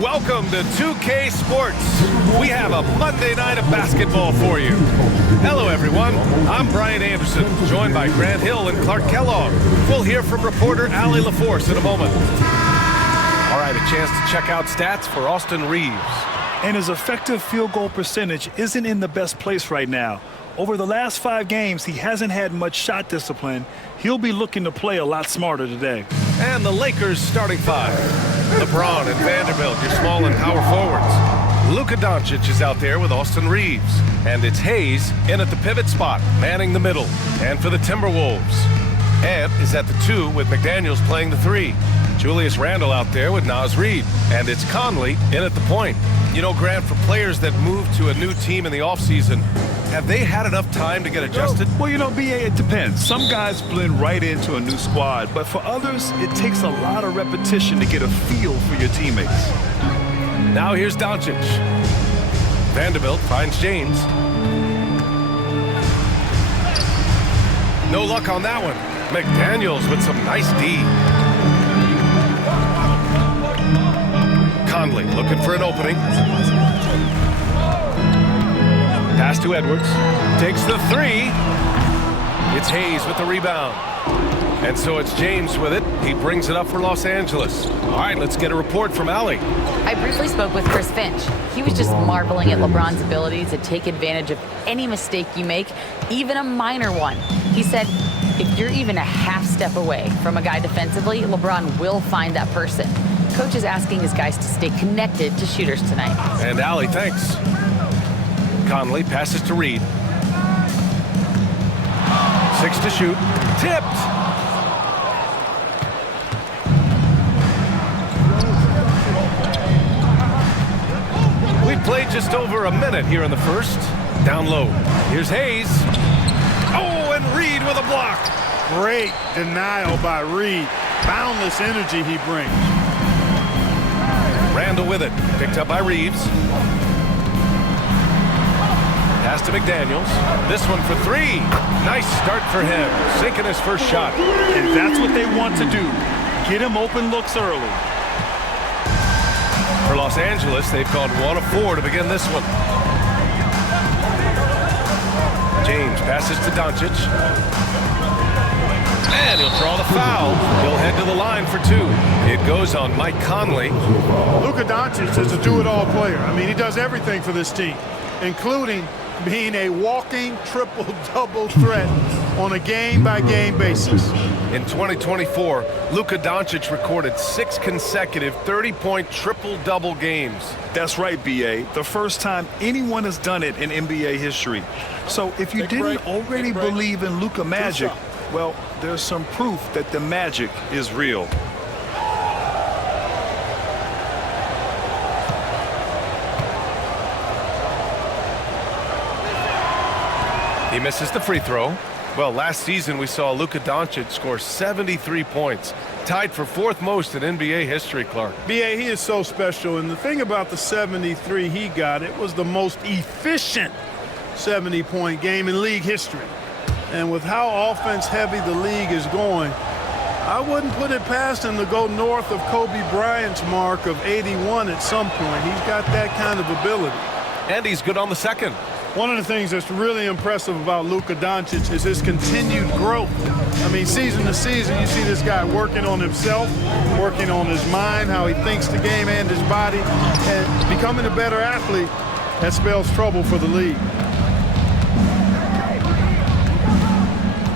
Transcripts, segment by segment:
Welcome to 2K Sports. We have a Monday night of basketball for you. Hello, everyone. I'm Brian Anderson, joined by Grant Hill and Clark Kellogg. We'll hear from reporter Allie LaForce in a moment. All right, a chance to check out stats for Austin Reaves. And his effective field goal percentage isn't in the best place right now. Over the last 5 games, he hasn't had much shot discipline. He'll be looking to play a lot smarter today. And the Lakers starting 5. LeBron and Vanderbilt, your small and power forwards. Luka Doncic is out there with Austin Reaves. And it's Hayes in at the pivot spot, manning the middle. And for the Timberwolves, Ant is at the 2 with McDaniels playing the 3. Julius Randle out there with Naz Reid. And it's Conley in at the point. You know, Grant, for players that move to a new team in the offseason, have they had enough time to get adjusted? Well, you know, B.A., it depends. Some guys blend right into a new squad, but for others, it takes a lot of repetition to get a feel for your teammates. Now here's Doncic. Vanderbilt finds James. No luck on that one. McDaniels with some nice D. Conley looking for an opening. Pass to Edwards. Takes the 3. It's Hayes with the rebound. And so it's James with it. He brings it up for Los Angeles. All right, let's get a report from Allie. I briefly spoke with Chris Finch. He was just marveling at LeBron's ability to take advantage of any mistake you make, even a minor one. He said, if you're even a half step away from a guy defensively, LeBron will find that person. Coach is asking his guys to stay connected to shooters tonight. And Allie, thanks. Conley passes to Reed. 6 to shoot. Tipped. We played just over a minute here in the first. Down low. Here's Hayes. Oh, and Reed with a block. Great denial by Reed. Boundless energy he brings. Randle with it. Picked up by Reeves. Pass to McDaniels. This one for 3. Nice start for him. Sinking his first shot. And that's what they want to do. Get him open looks early. For Los Angeles, they've gone 1 of 4 to begin this one. James passes to Doncic. And he'll draw the foul. He'll head to the line for 2. It goes on Mike Conley. Luka Doncic is a do-it-all player. I mean, he does everything for this team, including being a walking triple-double threat on a game-by-game basis. In 2024, Luka Doncic recorded 6 consecutive 30-point triple-double games. That's right, B.A. The first time anyone has done it in NBA history. So if you didn't already believe in Luka magic, well, there's some proof that the magic is real. He misses the free throw. Well, last season we saw Luka Doncic score 73 points, tied for 4th most in NBA history, Clark. B.A., he is so special, and the thing about the 73 he got, it was the most efficient 70-point game in league history. And with how offense-heavy the league is going, I wouldn't put it past him to go north of Kobe Bryant's mark of 81 at some point. He's got that kind of ability. And he's good on the second. One of the things that's really impressive about Luka Doncic is his continued growth. I mean, season to season, you see this guy working on himself, working on his mind, how he thinks the game and his body, and becoming a better athlete. That spells trouble for the league.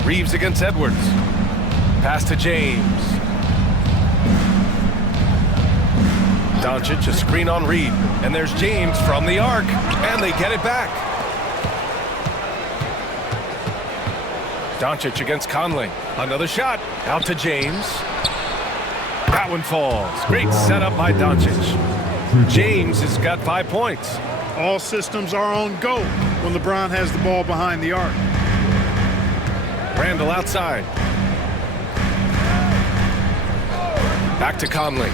Reeves against Edwards. Pass to James. Doncic, a screen on Reed. And there's James from the arc. And they get it back. Doncic against Conley. Another shot. Out to James. That one falls. Great setup by Doncic. James has got 5 points. All systems are on go when LeBron has the ball behind the arc. Randle outside. Back to Conley.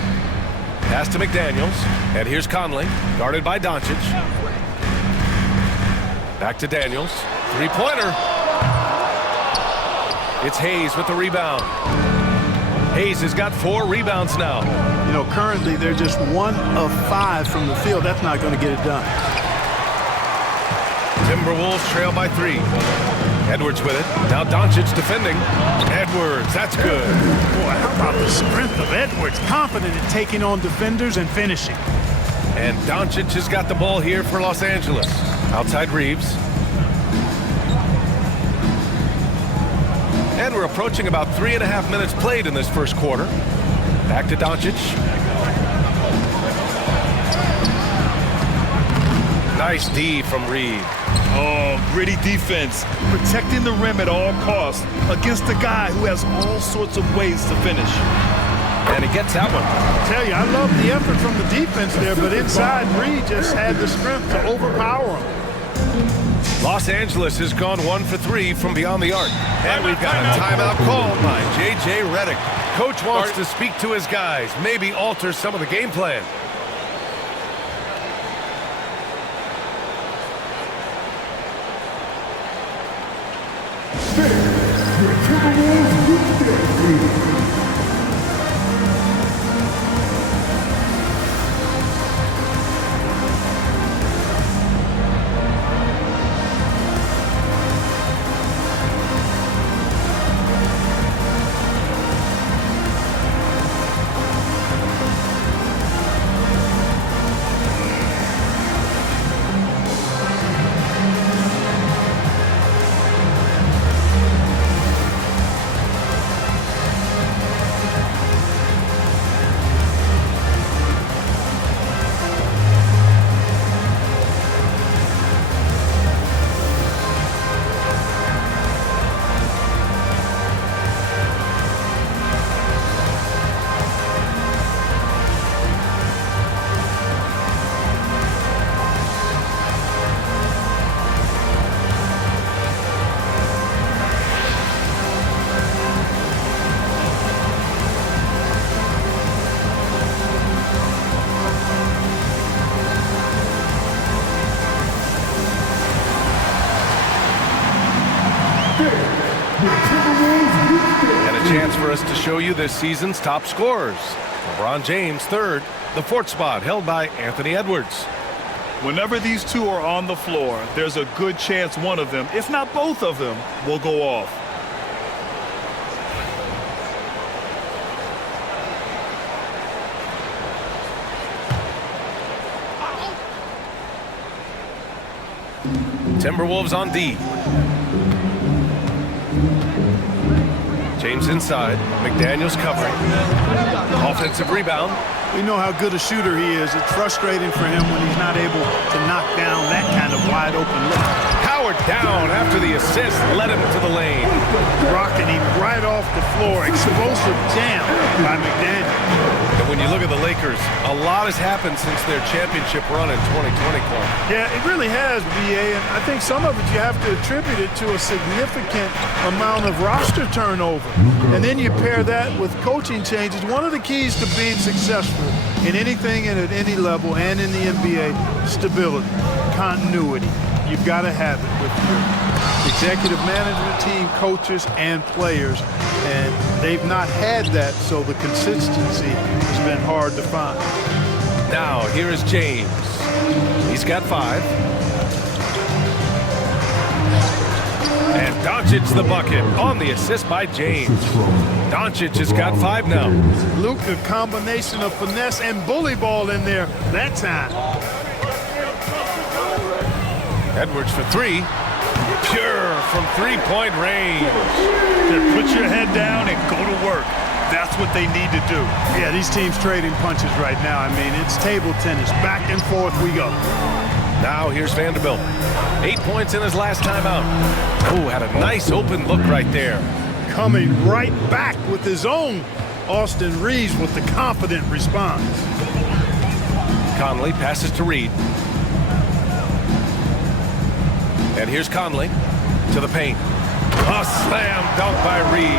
Pass to McDaniels. And here's Conley, guarded by Doncic. Back to Daniels. 3-pointer. It's Hayes with the rebound. Hayes has got 4 rebounds now. You know, currently they're just 1 of 5 from the field. That's not going to get it done. Timberwolves trail by 3. Edwards with it. Now Doncic defending. Edwards, that's good. Boy, how about the strength of Edwards? Confident in taking on defenders and finishing. And Doncic has got the ball here for Los Angeles. Outside Reeves. And we're approaching about 3.5 minutes played in this first quarter. Back to Doncic. Nice D from Reed. Oh, gritty defense. Protecting the rim at all costs against a guy who has all sorts of ways to finish. And he gets that one. I tell you, I love the effort from the defense there, but inside Reed just had the strength to overpower him. Los Angeles has gone 1 for 3 from beyond the arc. And we've got a timeout called by J.J. Redick. Coach wants to speak to his guys, maybe alter some of the game plan. And a chance for us to show you this season's top scorers. LeBron James, 3rd. The 4th spot held by Anthony Edwards. Whenever these two are on the floor, there's a good chance one of them, if not both of them, will go off. Timberwolves on D. James inside. McDaniels covering. Offensive rebound. We know how good a shooter he is. It's frustrating for him when he's not able to knock down that kind of wide open look. Howard down after the assist led him to the lane. Rocking him right off the floor. Explosive jam by McDaniels. And when you look at the Lakers, a lot has happened since their championship run in 2020, Clark. Yeah, it really has, B.A., and I think some of it you have to attribute it to a significant amount of roster turnover. And then you pair that with coaching changes. One of the keys to being successful in anything and at any level and in the NBA, stability, continuity. You've got to have it with your executive management team, coaches, and players. And they've not had that, so the consistency has been hard to find. Now, here is James. He's got 5. And Doncic the bucket on the assist by James. Doncic has got 5 now. Luka, combination of finesse and bully ball in there that time. Edwards for 3. Pure from 3-point range. Just put your head down and go to work. That's what they need to do. Yeah, these teams trading punches right now. I mean, it's table tennis. Back and forth we go. Now here's Vanderbilt. 8 points in his last timeout. Oh, had a nice open look right there. Coming right back with his own. Austin Reeves with the confident response. Conley passes to Reed. And here's Conley to the paint. A slam dunk by Reed.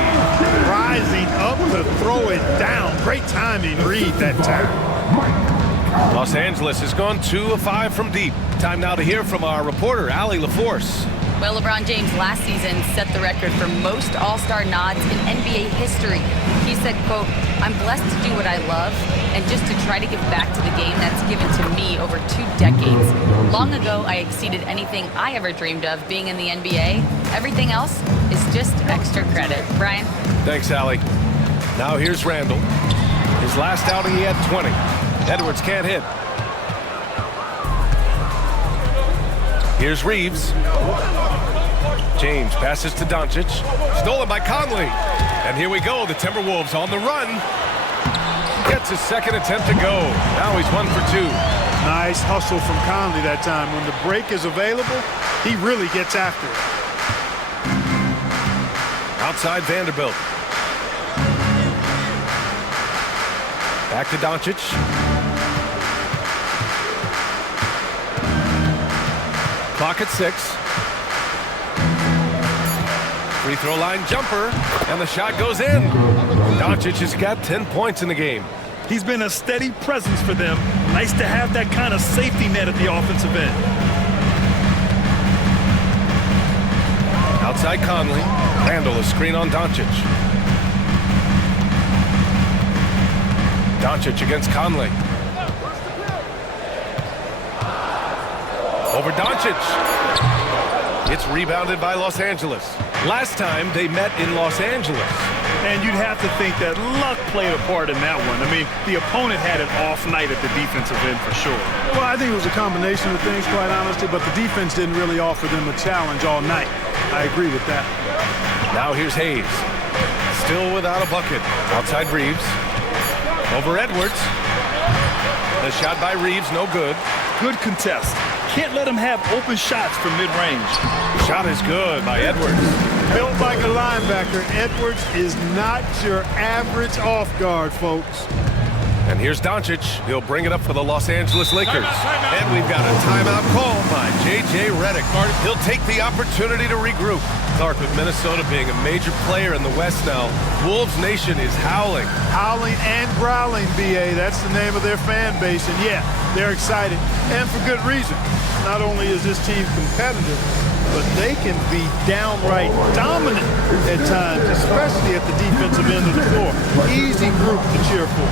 Rising up to throw it down. Great timing, Reed, that time. Los Angeles has gone 2 of 5 from deep. Time now to hear from our reporter, Allie LaForce. Well, LeBron James last season set the record for most All-Star nods in NBA history. He said, quote, "I'm blessed to do what I love and just to try to give back to the game that's given to me over 2 decades. Long ago, I exceeded anything I ever dreamed of being in the NBA. Everything else is just extra credit." Brian? Thanks, Allie. Now here's Randall. His last outing, he had 20. Edwards can't hit. Here's Reeves. James passes to Doncic. Stolen by Conley. And here we go. The Timberwolves on the run. Gets his second attempt to go. Now he's 1 for 2. Nice hustle from Conley that time. When the break is available, he really gets after it. Outside Vanderbilt. Back to Doncic. Clock at 6. Free throw line jumper, and the shot goes in. Doncic has got 10 points in the game. He's been a steady presence for them. Nice to have that kind of safety net at the offensive end. Outside Conley. Randall, a screen on Doncic. Doncic against Conley. Over Doncic. It's rebounded by Los Angeles. Last time they met in Los Angeles. And you'd have to think that luck played a part in that one. I mean, the opponent had an off night at the defensive end for sure. Well, I think it was a combination of things, quite honestly, but the defense didn't really offer them a challenge all night. I agree with that. Now here's Hayes. Still without a bucket. Outside Reeves. Over Edwards. The shot by Reeves, no good. Good contest. Can't let him have open shots from mid-range. Shot is good by Edwards. Built like a linebacker, Edwards is not your average off guard, folks. And here's Doncic. He'll bring it up for the Los Angeles Lakers. And we've got a timeout call by J.J. Redick. He'll take the opportunity to regroup. Clark, with Minnesota being a major player in the West now, Wolves Nation is howling. Howling and growling, B.A. That's the name of their fan base. And, yeah, they're excited. And for good reason. Not only is this team competitive, but they can be downright dominant at times, especially at the defensive end of the floor. Easy group to cheer for.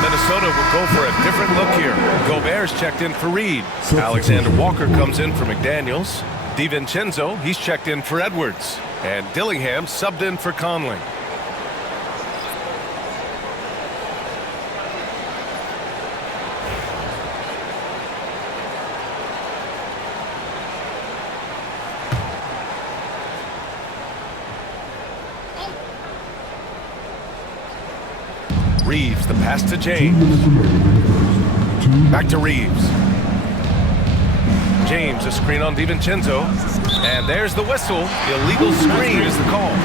Minnesota will go for a different look here. Gobert's checked in for Reed. Alexander Walker comes in for McDaniels. DiVincenzo, he's checked in for Edwards. And Dillingham subbed in for Conley. Reeves, the pass to James. Back to Reeves. James, a screen on DiVincenzo. And there's the whistle. Illegal screen is the call.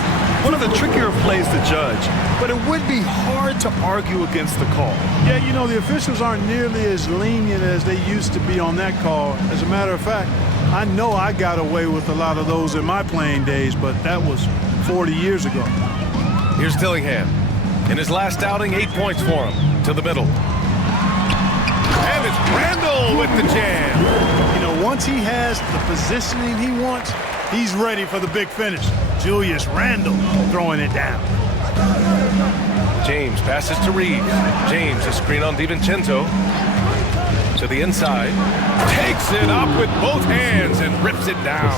One of the trickier plays to judge, but it would be hard to argue against the call. Yeah, you know, the officials aren't nearly as lenient as they used to be on that call. As a matter of fact, I know I got away with a lot of those in my playing days, but that was 40 years ago. Here's Dillingham. In his last outing, 8 points for him. To the middle. And it's Randall with the jam. You know, once he has the positioning he wants, he's ready for the big finish. Julius Randle throwing it down. James passes to Reeves. James, a screen on DiVincenzo. To the inside. Takes it up with both hands and rips it down.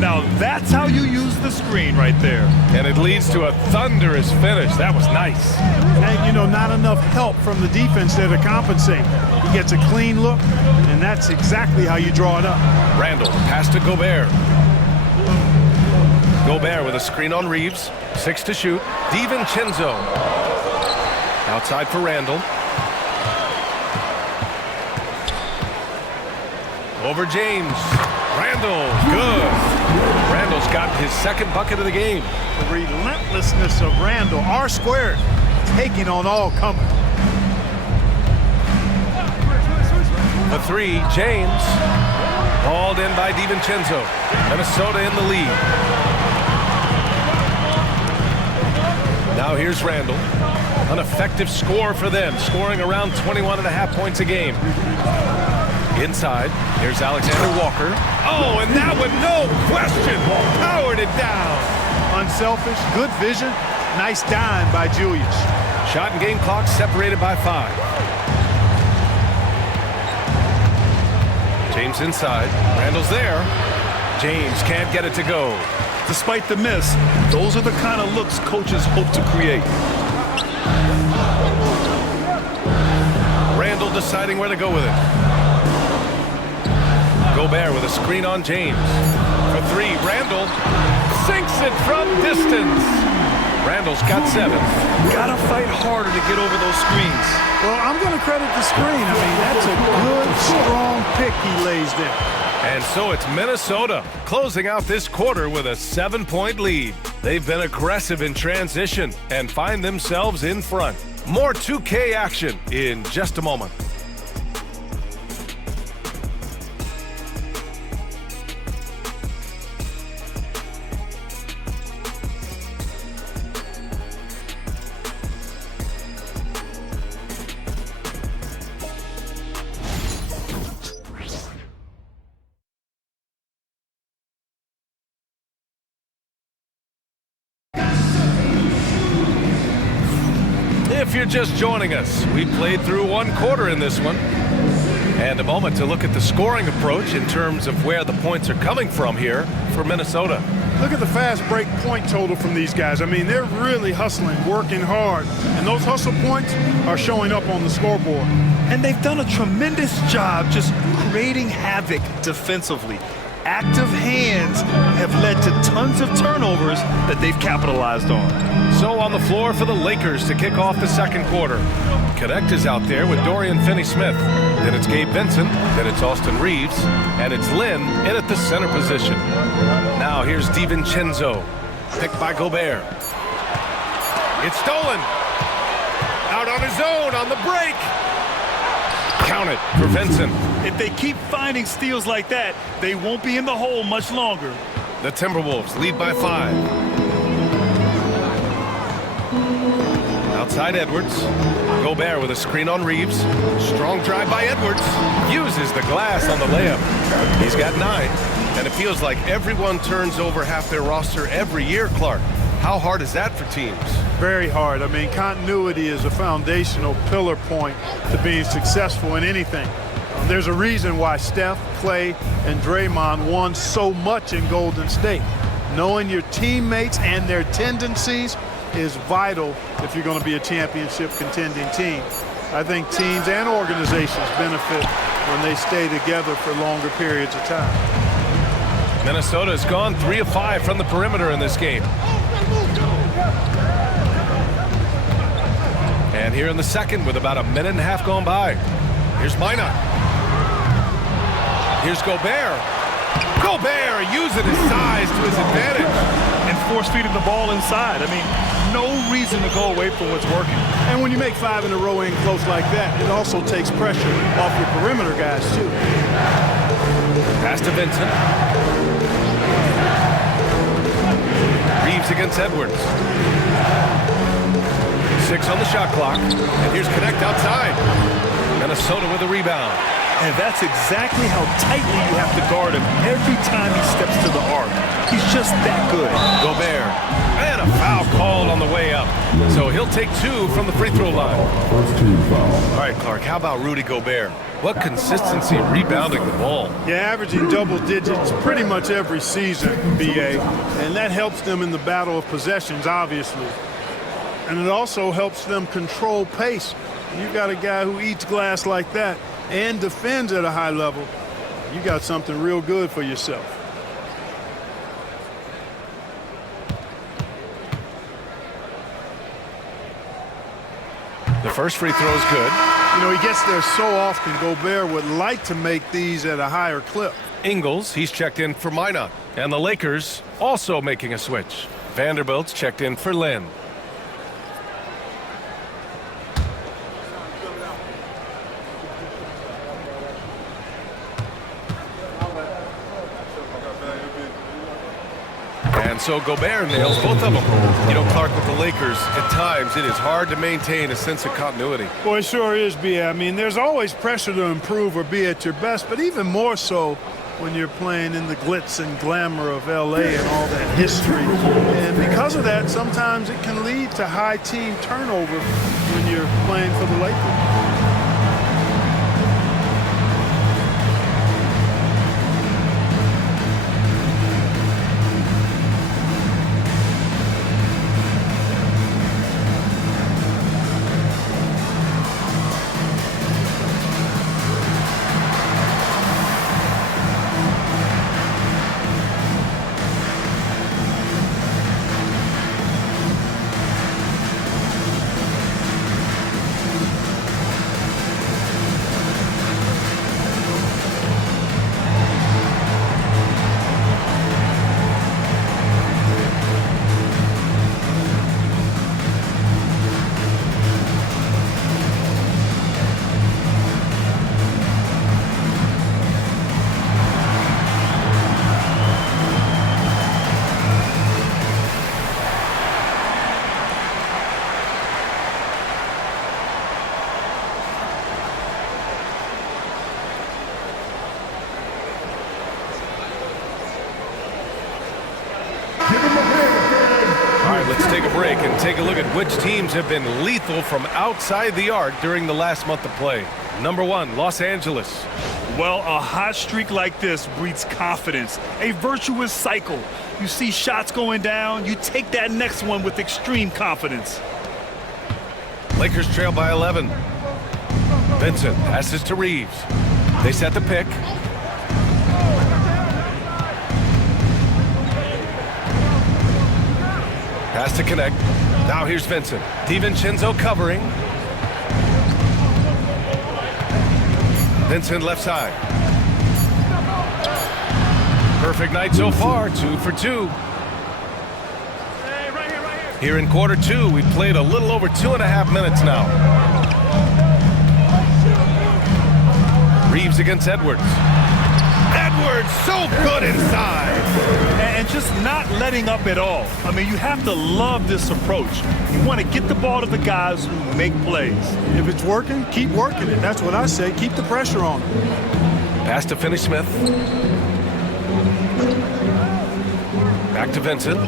Now that's how you use the screen right there. And it leads to a thunderous finish. That was nice. And, you know, not enough help from the defense there to compensate. He gets a clean look, and that's exactly how you draw it up. Randall pass to Gobert. Gobert with a screen on Reeves. 6 to shoot. DiVincenzo. Outside for Randall. Over James. Randall, good. Randall's got his second bucket of the game. The relentlessness of Randall, R squared, taking on all comers. The 3, James. Hauled in by DiVincenzo. Minnesota in the lead. Now here's Randall. An effective score for them, scoring around 21.5 points a game. Inside, here's Alexander Walker. Oh, and that one, no question, powered it down. Unselfish, good vision, nice dime by Julius. Shot and game clock separated by 5. James inside, Randall's there. James can't get it to go. Despite the miss, those are the kind of looks coaches hope to create. Randall deciding where to go with it. Gobert with a screen on James. For 3, Randall sinks it from distance. Randall's got 7. Gotta fight harder to get over those screens. Well, I'm going to credit the screen. I mean, that's a good, strong pick he lays there. And so it's Minnesota closing out this quarter with a 7-point lead. They've been aggressive in transition and find themselves in front. More 2K action in just a moment. If you're just joining us, we played through 1 quarter in this one. And a moment to look at the scoring approach in terms of where the points are coming from here for Minnesota. Look at the fast break point total from these guys. I mean, they're really hustling, working hard. And those hustle points are showing up on the scoreboard. And they've done a tremendous job just creating havoc defensively. Active hands have led to tons of turnovers that they've capitalized on. So on the floor for the Lakers to kick off the second quarter. Connect is out there with Dorian Finney-Smith. Then it's Gabe Vincent. Then it's Austin Reeves. And it's Lynn in at the center position. Now here's DiVincenzo. Picked by Gobert. It's stolen. Out on his own on the break. Count it for Vincent. If they keep finding steals like that, they won't be in the hole much longer. The Timberwolves lead by 5. Outside Edwards. Gobert with a screen on Reeves. Strong drive by Edwards. Uses the glass on the layup. He's got 9. And it feels like everyone turns over half their roster every year, Clark. How hard is that for teams? Very hard. I mean, continuity is a foundational pillar point to being successful in anything. There's a reason why Steph, Clay, and Draymond won so much in Golden State. Knowing your teammates and their tendencies is vital if you're going to be a championship contending team. I think teams and organizations benefit when they stay together for longer periods of time. Minnesota has gone 3 of 5 from the perimeter in this game. And here in the second with about a minute and a half gone by. Here's Minot. Here's Gobert. Gobert using his size to his advantage. And force feeding the ball inside. I mean, no reason to go away from what's working. And when you make 5 in a row in close like that, it also takes pressure off your perimeter guys, too. Pass to Vincent. Reeves against Edwards. 6 on the shot clock. And here's Connect outside. Minnesota with a rebound. And that's exactly how tightly you have to guard him every time he steps to the arc. He's just that good. Gobert. And a a foul called on the way up. So he'll take 2 from the free throw line. All right, Clark, how about Rudy Gobert? What consistency rebounding the ball. Yeah, averaging double digits pretty much every season, BA. And that helps them in the battle of possessions, obviously. And it also helps them control pace. You got a guy who eats glass like that and defends at a high level. You got something real good for yourself. The first free throw is good. You know, he gets there so often. Gobert would like to make these at a higher clip. Ingles, he's checked in for Minot. And the Lakers also making a switch. Vanderbilt's checked in for Lynn. And so Gobert nails both of them. You know, Clark, with the Lakers, at times it is hard to maintain a sense of continuity. Boy, it sure is, B.A. I mean, there's always pressure to improve or be at your best, but even more so when you're playing in the glitz and glamour of L.A. and all that history. And because of that, sometimes it can lead to high team turnover when you're playing for the Lakers. Let's take a break and take a look at which teams have been lethal from outside the arc during the last month of play. Number 1, Los Angeles. Well, a hot streak like this breeds confidence, a virtuous cycle. You see shots going down, you take that next one with extreme confidence. Lakers trail by 11. Vincent passes to Reeves. They set the pick. Pass to connect. Now here's Vincent. DiVincenzo covering. Vincent left side. Perfect night so far. 2 for 2. Here in quarter 2, we've played a little over 2.5 minutes now. Reeves against Edwards. Edwards, so good inside. And just not letting up at all. I mean, you have to love this approach. You want to get the ball to the guys who make plays. If it's working, keep working it. That's what I say. Keep the pressure on them. Pass to Finney-Smith. Back to Vincent.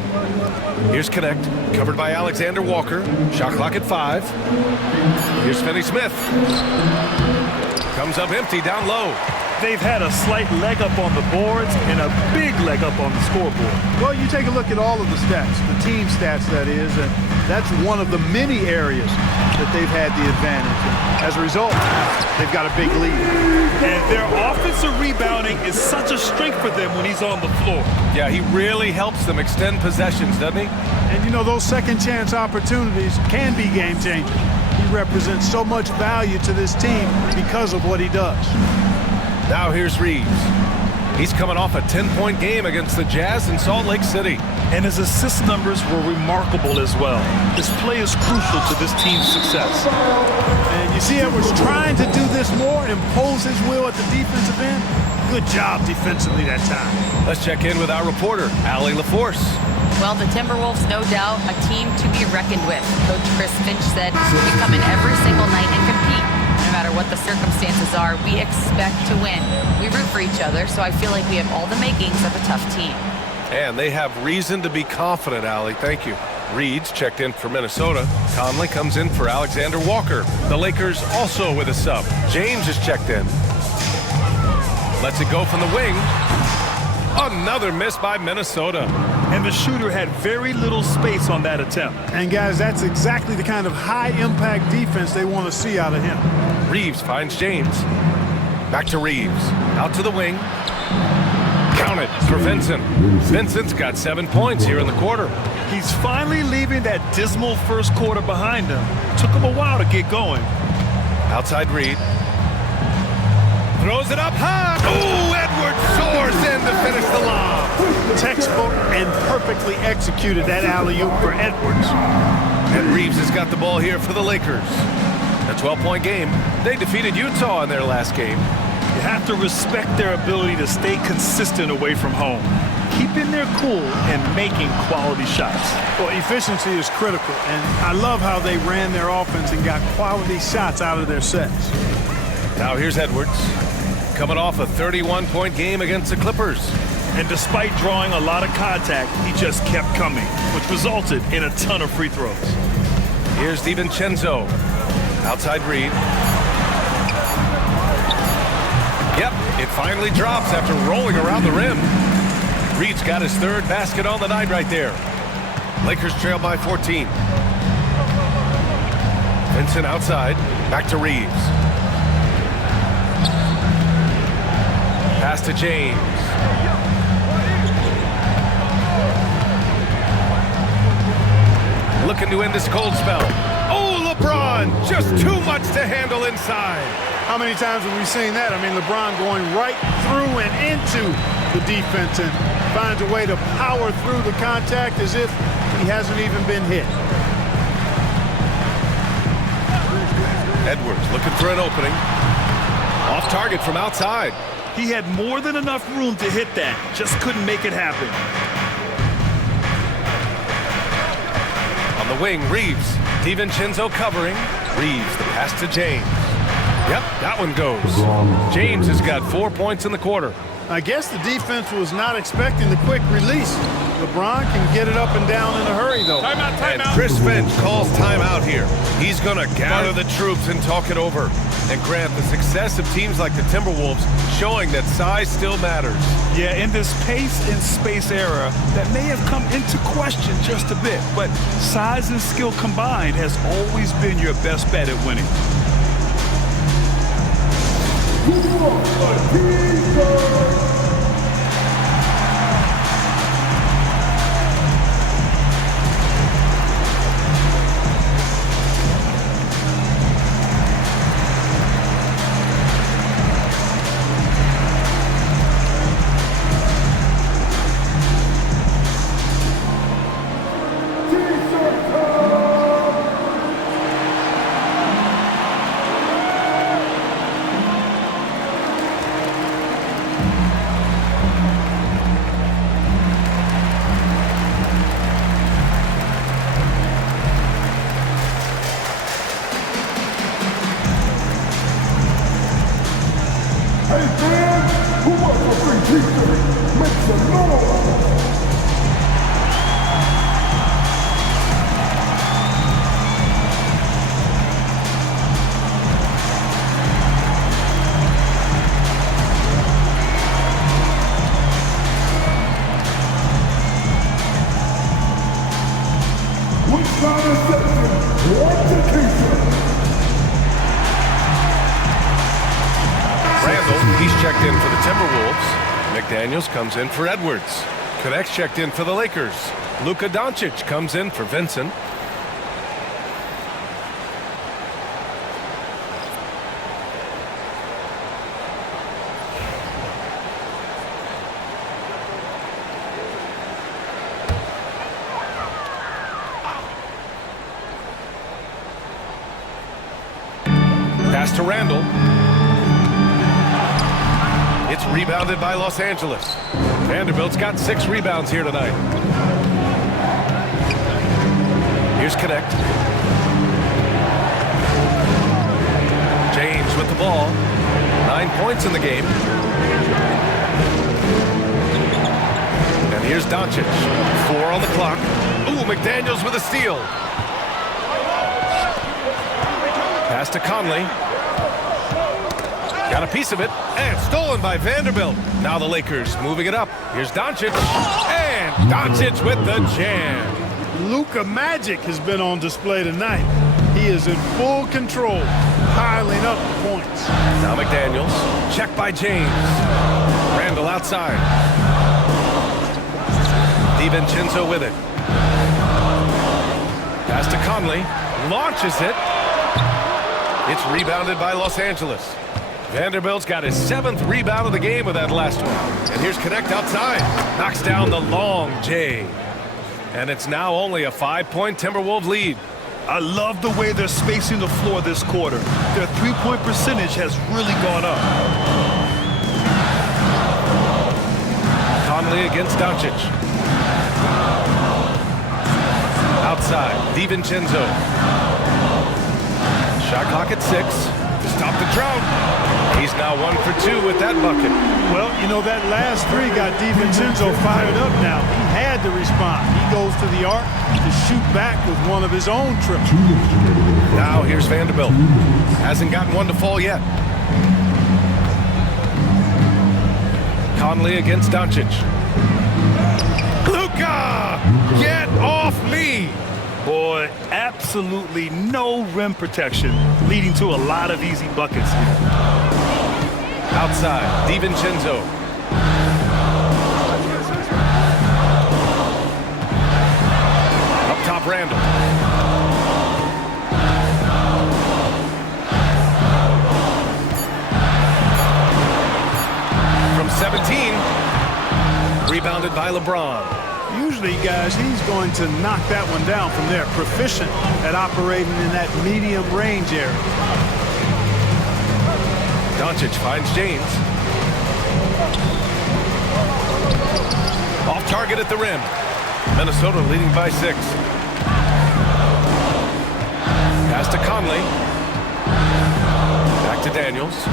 Here's Connect, covered by Alexander Walker. Shot clock at 5. Here's Finney-Smith. Comes up empty down low. They've had a slight leg up on the boards and a big leg up on the scoreboard. Well, you take a look at all of the stats, the team stats that is, and that's one of the many areas that they've had the advantage. And as a result, they've got a big lead. And their offensive rebounding is such a strength for them when he's on the floor. Yeah, he really helps them extend possessions, doesn't he? And you know, those second chance opportunities can be game changing. He represents so much value to this team because of what he does. Now here's Reeves. He's coming off a 10-point game against the Jazz in Salt Lake City. And his assist numbers were remarkable as well. His play is crucial to this team's success. And you see Edwards trying to do this more, impose his will at the defensive end. Good job defensively that time. Let's check in with our reporter, Allie LaForce. Well, the Timberwolves, no doubt, a team to be reckoned with. Coach Chris Finch said, we come in every single night and compete. No matter what the circumstances are, we expect to win. We root for each other, so I feel like we have all the makings of a tough team. And they have reason to be confident, Allie. Thank you. Reed's checked in for Minnesota. Conley comes in for Alexander Walker. The Lakers also with a sub. James is checked in. Lets it go from the wing. Another miss by Minnesota. And the shooter had very little space on that attempt. And guys, that's exactly the kind of high-impact defense they want to see out of him. Reeves finds James. Back to Reeves. Out to the wing. Counted for Vincent. Vincent's got 7 points here in the quarter. He's finally leaving that dismal first quarter behind him. Took him a while to get going. Outside Reed. Throws it up high. Oh, Edwards soars in to finish the lob. Textbook and perfectly executed that alley-oop for Edwards. And Reeves has got the ball here for the Lakers. A 12-point game. They defeated Utah in their last game. You have to respect their ability to stay consistent away from home, keeping their cool and making quality shots. Well, efficiency is critical, and I love how they ran their offense and got quality shots out of their sets. Now here's Edwards, coming off a 31-point game against the Clippers. And despite drawing a lot of contact, he just kept coming, which resulted in a ton of free throws. Here's DiVincenzo. Outside Reed. Yep, it finally drops after rolling around the rim. Reed's got his third basket on the night right there. Lakers trail by 14. Vincent outside. Back to Reeves. Pass to James. Looking to end this cold spell. Oh, LeBron, just too much to handle inside. How many times have we seen that? I mean, LeBron going right through and into the defense and finds a way to power through the contact as if he hasn't even been hit. Edwards looking for an opening. Off target from outside. He had more than enough room to hit that, just couldn't make it happen. On the wing, Reeves. DiVincenzo covering. Reeves, the pass to James. Yep, that one goes. James has got 4 points in the quarter. I guess the defense was not expecting the quick release. LeBron can get it up and down in a hurry, though. Timeout. And Chris Finch calls timeout here. He's going to gather the troops and talk it over. And Grant, the success of teams like the Timberwolves showing that size still matters. Yeah, in this pace and space era, that may have come into question just a bit, but size and skill combined has always been your best bet at winning. He's checked in for the Timberwolves. McDaniels comes in for Edwards. Connects checked in for the Lakers. Luka Doncic comes in for Vincent. Pass to Randall. It's rebounded by Los Angeles. Vanderbilt's got 6 rebounds here tonight. Here's Connect. James with the ball. 9 points in the game. And here's Doncic. 4 on the clock. Ooh, McDaniels with a steal. Pass to Conley. Got a piece of it, and stolen by Vanderbilt. Now the Lakers moving it up. Here's Doncic, and Doncic with the jam. Luka Magic has been on display tonight. He is in full control, piling up the points. Now McDaniels, check by James. Randall outside. DiVincenzo with it. Pass to Conley, launches it. It's rebounded by Los Angeles. Vanderbilt's got his 7th rebound of the game with that last one. And here's Connect outside. Knocks down the long J. And it's now only a 5-point Timberwolves lead. I love the way they're spacing the floor this quarter. Their three-point percentage has really gone up. Conley against Doncic. Outside, DiVincenzo. Shot clock at 6. Stop the drought. He's now 1 for 2 with that bucket. Well, you know, that last three got DiVincenzo fired up now. He had to respond. He goes to the arc to shoot back with one of his own triples. Now here's Vanderbilt. Hasn't gotten one to fall yet. Conley against Doncic. Luka! Get off me! Boy, absolutely no rim protection, leading to a lot of easy buckets. Outside, DiVincenzo. Up top, Randall. From 17, rebounded by LeBron. Usually, guys, he's going to knock that one down from there. Proficient at operating in that medium range area. Doncic finds James. Off target at the rim. Minnesota leading by 6. Pass to Conley. Back to Daniels.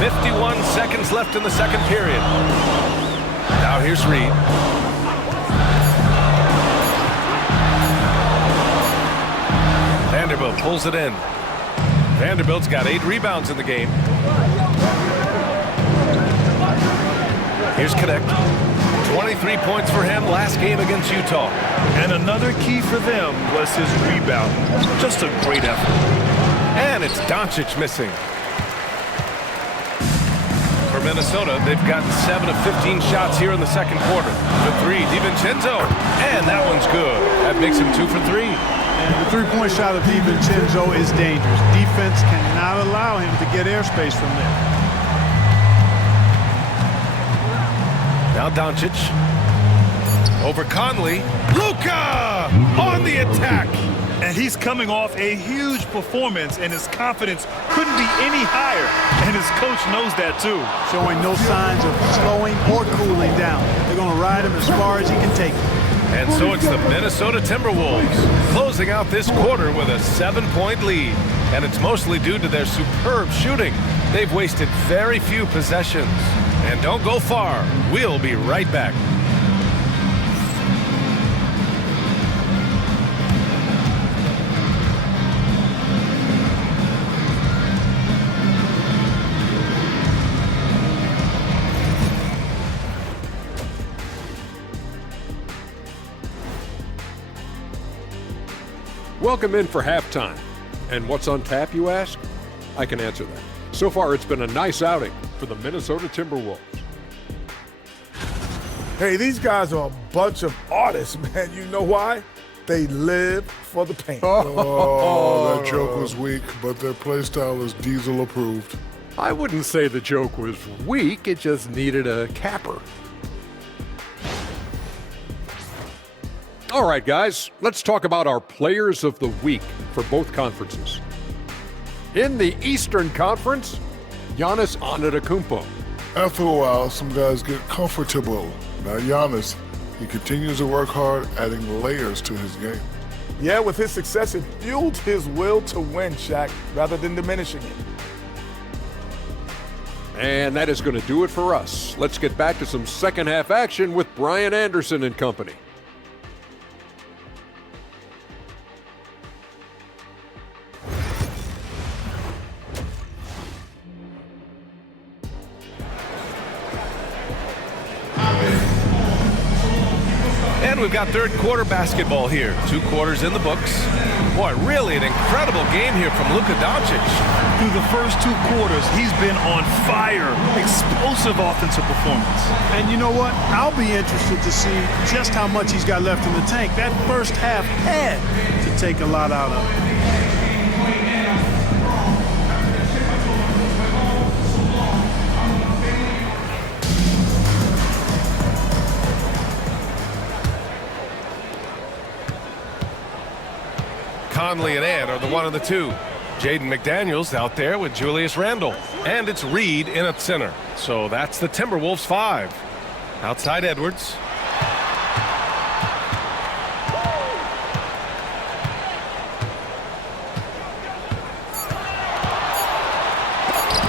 51 seconds left in the second period. Now here's Reed. Vanderbilt pulls it in. Vanderbilt's got 8 rebounds in the game. Here's Connect. 23 points for him last game against Utah. And another key for them was his rebound. Just a great effort. And it's Doncic missing. For Minnesota, they've gotten 7 of 15 shots here in the second quarter. The 3, DiVincenzo, and that one's good. That makes him 2 for 3. And the three-point shot of DiVincenzo is dangerous. Defense cannot allow him to get airspace from there. Now Doncic. Over Conley. Luka on the attack. And he's coming off a huge performance, and his confidence couldn't be any higher. And his coach knows that, too. Showing no signs of slowing or cooling down. They're going to ride him as far as he can take him. And so it's the Minnesota Timberwolves closing out this quarter with a 7-point lead. And it's mostly due to their superb shooting. They've wasted very few possessions. And don't go far. We'll be right back. Welcome in for halftime. And what's on tap, you ask? I can answer that. So far, it's been a nice outing for the Minnesota Timberwolves. Hey, these guys are a bunch of artists, man. You know why? They live for the paint. Oh, that joke was weak, but their play style is Diesel approved. I wouldn't say the joke was weak, it just needed a capper. All right, guys, let's talk about our players of the week for both conferences. In the Eastern Conference, Giannis Antetokounmpo. After a while, some guys get comfortable. Now Giannis, he continues to work hard, adding layers to his game. Yeah, with his success, it fueled his will to win, Shaq, rather than diminishing it. And that is going to do it for us. Let's get back to some second half action with Brian Anderson and company. And we've got third quarter basketball here. 2 quarters in the books. Boy, really an incredible game here from Luka Doncic. Through the first 2 quarters, he's been on fire. Explosive offensive performance. And you know what? I'll be interested to see just how much he's got left in the tank. That first half had to take a lot out of it. Conley and Ant are the 1 and the 2. Jaden McDaniels out there with Julius Randle. And it's Reed in at center. So that's the Timberwolves 5. Outside Edwards.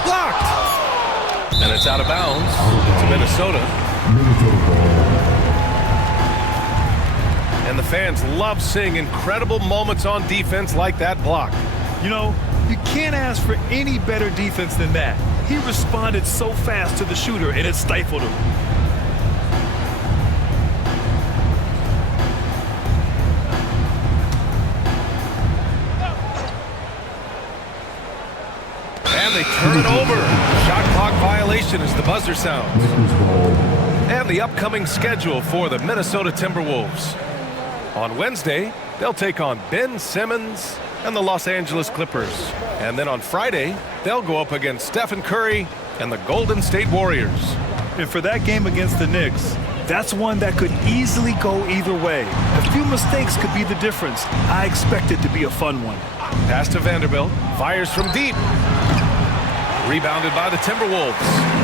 Blocked! And it's out of bounds to Minnesota. And the fans love seeing incredible moments on defense like that block. You know, you can't ask for any better defense than that. He responded so fast to the shooter, and it stifled him. And they turn it over. Shot clock violation as the buzzer sounds. And the upcoming schedule for the Minnesota Timberwolves. On Wednesday, they'll take on Ben Simmons and the Los Angeles Clippers. And then on Friday, they'll go up against Stephen Curry and the Golden State Warriors. And for that game against the Knicks, that's one that could easily go either way. A few mistakes could be the difference. I expect it to be a fun one. Pass to Vanderbilt. Fires from deep. Rebounded by the Timberwolves.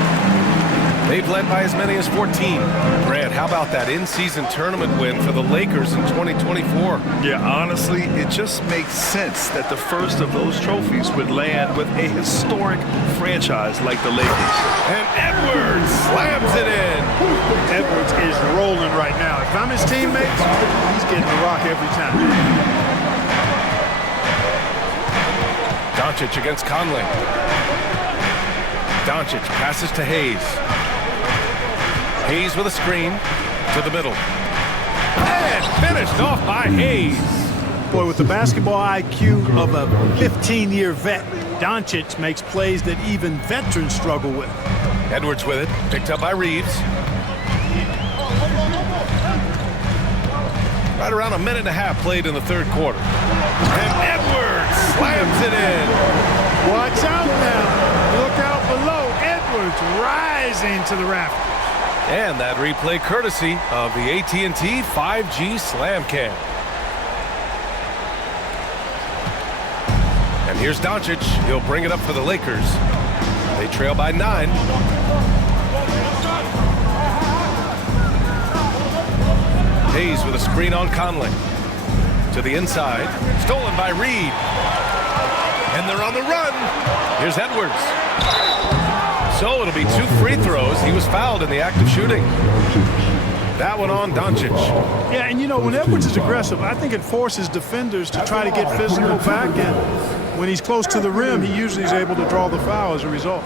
They've led by as many as 14. Grant, how about that in-season tournament win for the Lakers in 2024? Yeah, honestly, it just makes sense that the first of those trophies would land with a historic franchise like the Lakers. And Edwards slams it in. Edwards is rolling right now. If I'm his teammates, he's getting the rock every time. Doncic against Conley. Doncic passes to Hayes. Hayes with a screen to the middle. And finished off by Hayes. Boy, with the basketball IQ of a 15-year vet, Doncic makes plays that even veterans struggle with. Edwards with it, picked up by Reeves. Right around a minute and a half played in the third quarter. And Edwards slams it in. Watch out now. Look out below. Edwards rising to the rafters. And that replay courtesy of the AT&T 5G Slam Cam. And here's Doncic. He'll bring it up for the Lakers. They trail by 9. Hayes with a screen on Conley. To the inside. Stolen by Reed. And they're on the run. Here's Edwards. So it'll be 2 free throws. He was fouled in the act of shooting. That one on Doncic. Yeah, and you know, when Edwards is aggressive, I think it forces defenders to try to get physical back. And when he's close to the rim, he usually is able to draw the foul as a result.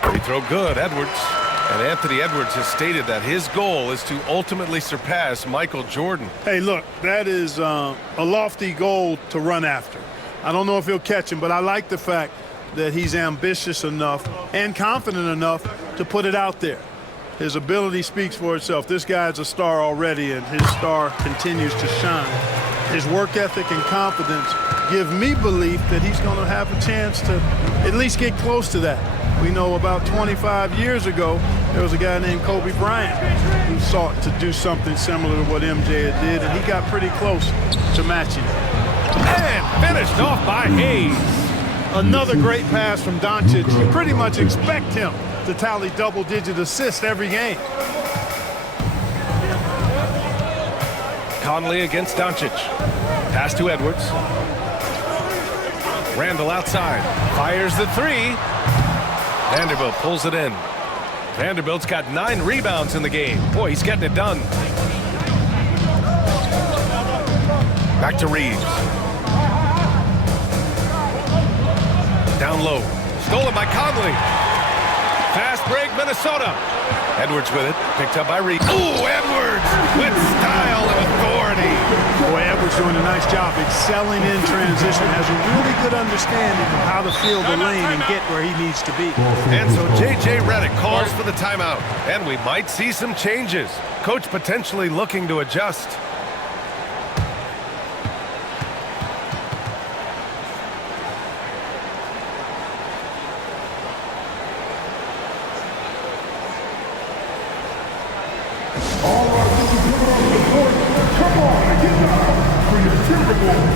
Free throw good, Edwards. And Anthony Edwards has stated that his goal is to ultimately surpass Michael Jordan. Hey, look, that is a lofty goal to run after. I don't know if he'll catch him, but I like the fact that he's ambitious enough and confident enough to put it out there. His ability speaks for itself. This guy's a star already, and his star continues to shine. His work ethic and confidence give me belief that he's going to have a chance to at least get close to that. We know about 25 years ago, there was a guy named Kobe Bryant who sought to do something similar to what MJ did, and he got pretty close to matching it. And finished off by Hayes. Another great pass from Doncic. You pretty much expect him to tally double-digit assists every game. Conley against Doncic. Pass to Edwards. Randall outside. Fires the three. Vanderbilt pulls it in. Vanderbilt's got 9 rebounds in the game. Boy, he's getting it done. Back to Reeves. Down low. Stolen by Conley. Fast break, Minnesota. Edwards with it. Picked up by Reeves. Ooh, Edwards with style and authority. Boy, Edwards doing a nice job excelling in transition. Has a really good understanding of how to fill the lane and get where he needs to be. And so J.J. Redick calls for the timeout. And we might see some changes. Coach potentially looking to adjust. Come on, get down for your Timberwolves.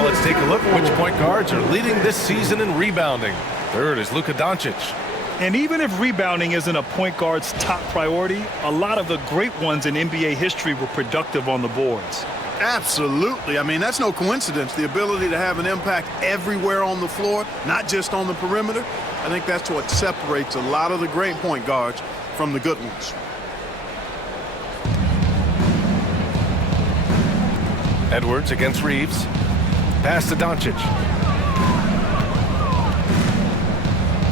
Let's take a look at which point guards are leading this season in rebounding. Third is Luka Doncic. And even if rebounding isn't a point guard's top priority, a lot of the great ones in NBA history were productive on the boards. Absolutely. I mean, that's no coincidence. The ability to have an impact everywhere on the floor, not just on the perimeter. I think that's what separates a lot of the great point guards from the good ones. Edwards against Reeves. Pass to Doncic.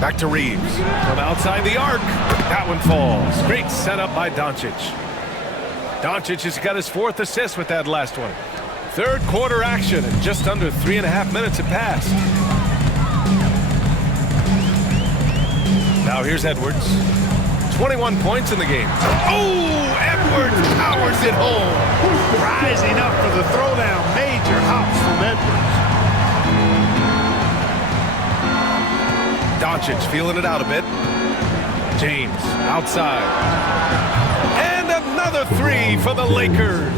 Back to Reeves. From outside the arc. That one falls. Great setup by Doncic. Doncic has got his 4th assist with that last one. Third quarter action, and just under 3.5 minutes have passed. Now here's Edwards. 21 points in the game. Oh, Edwards powers it home. Rising up for the throwdown. Major hops from Edwards. Doncic feeling it out a bit. James outside. And another 3 for the Lakers.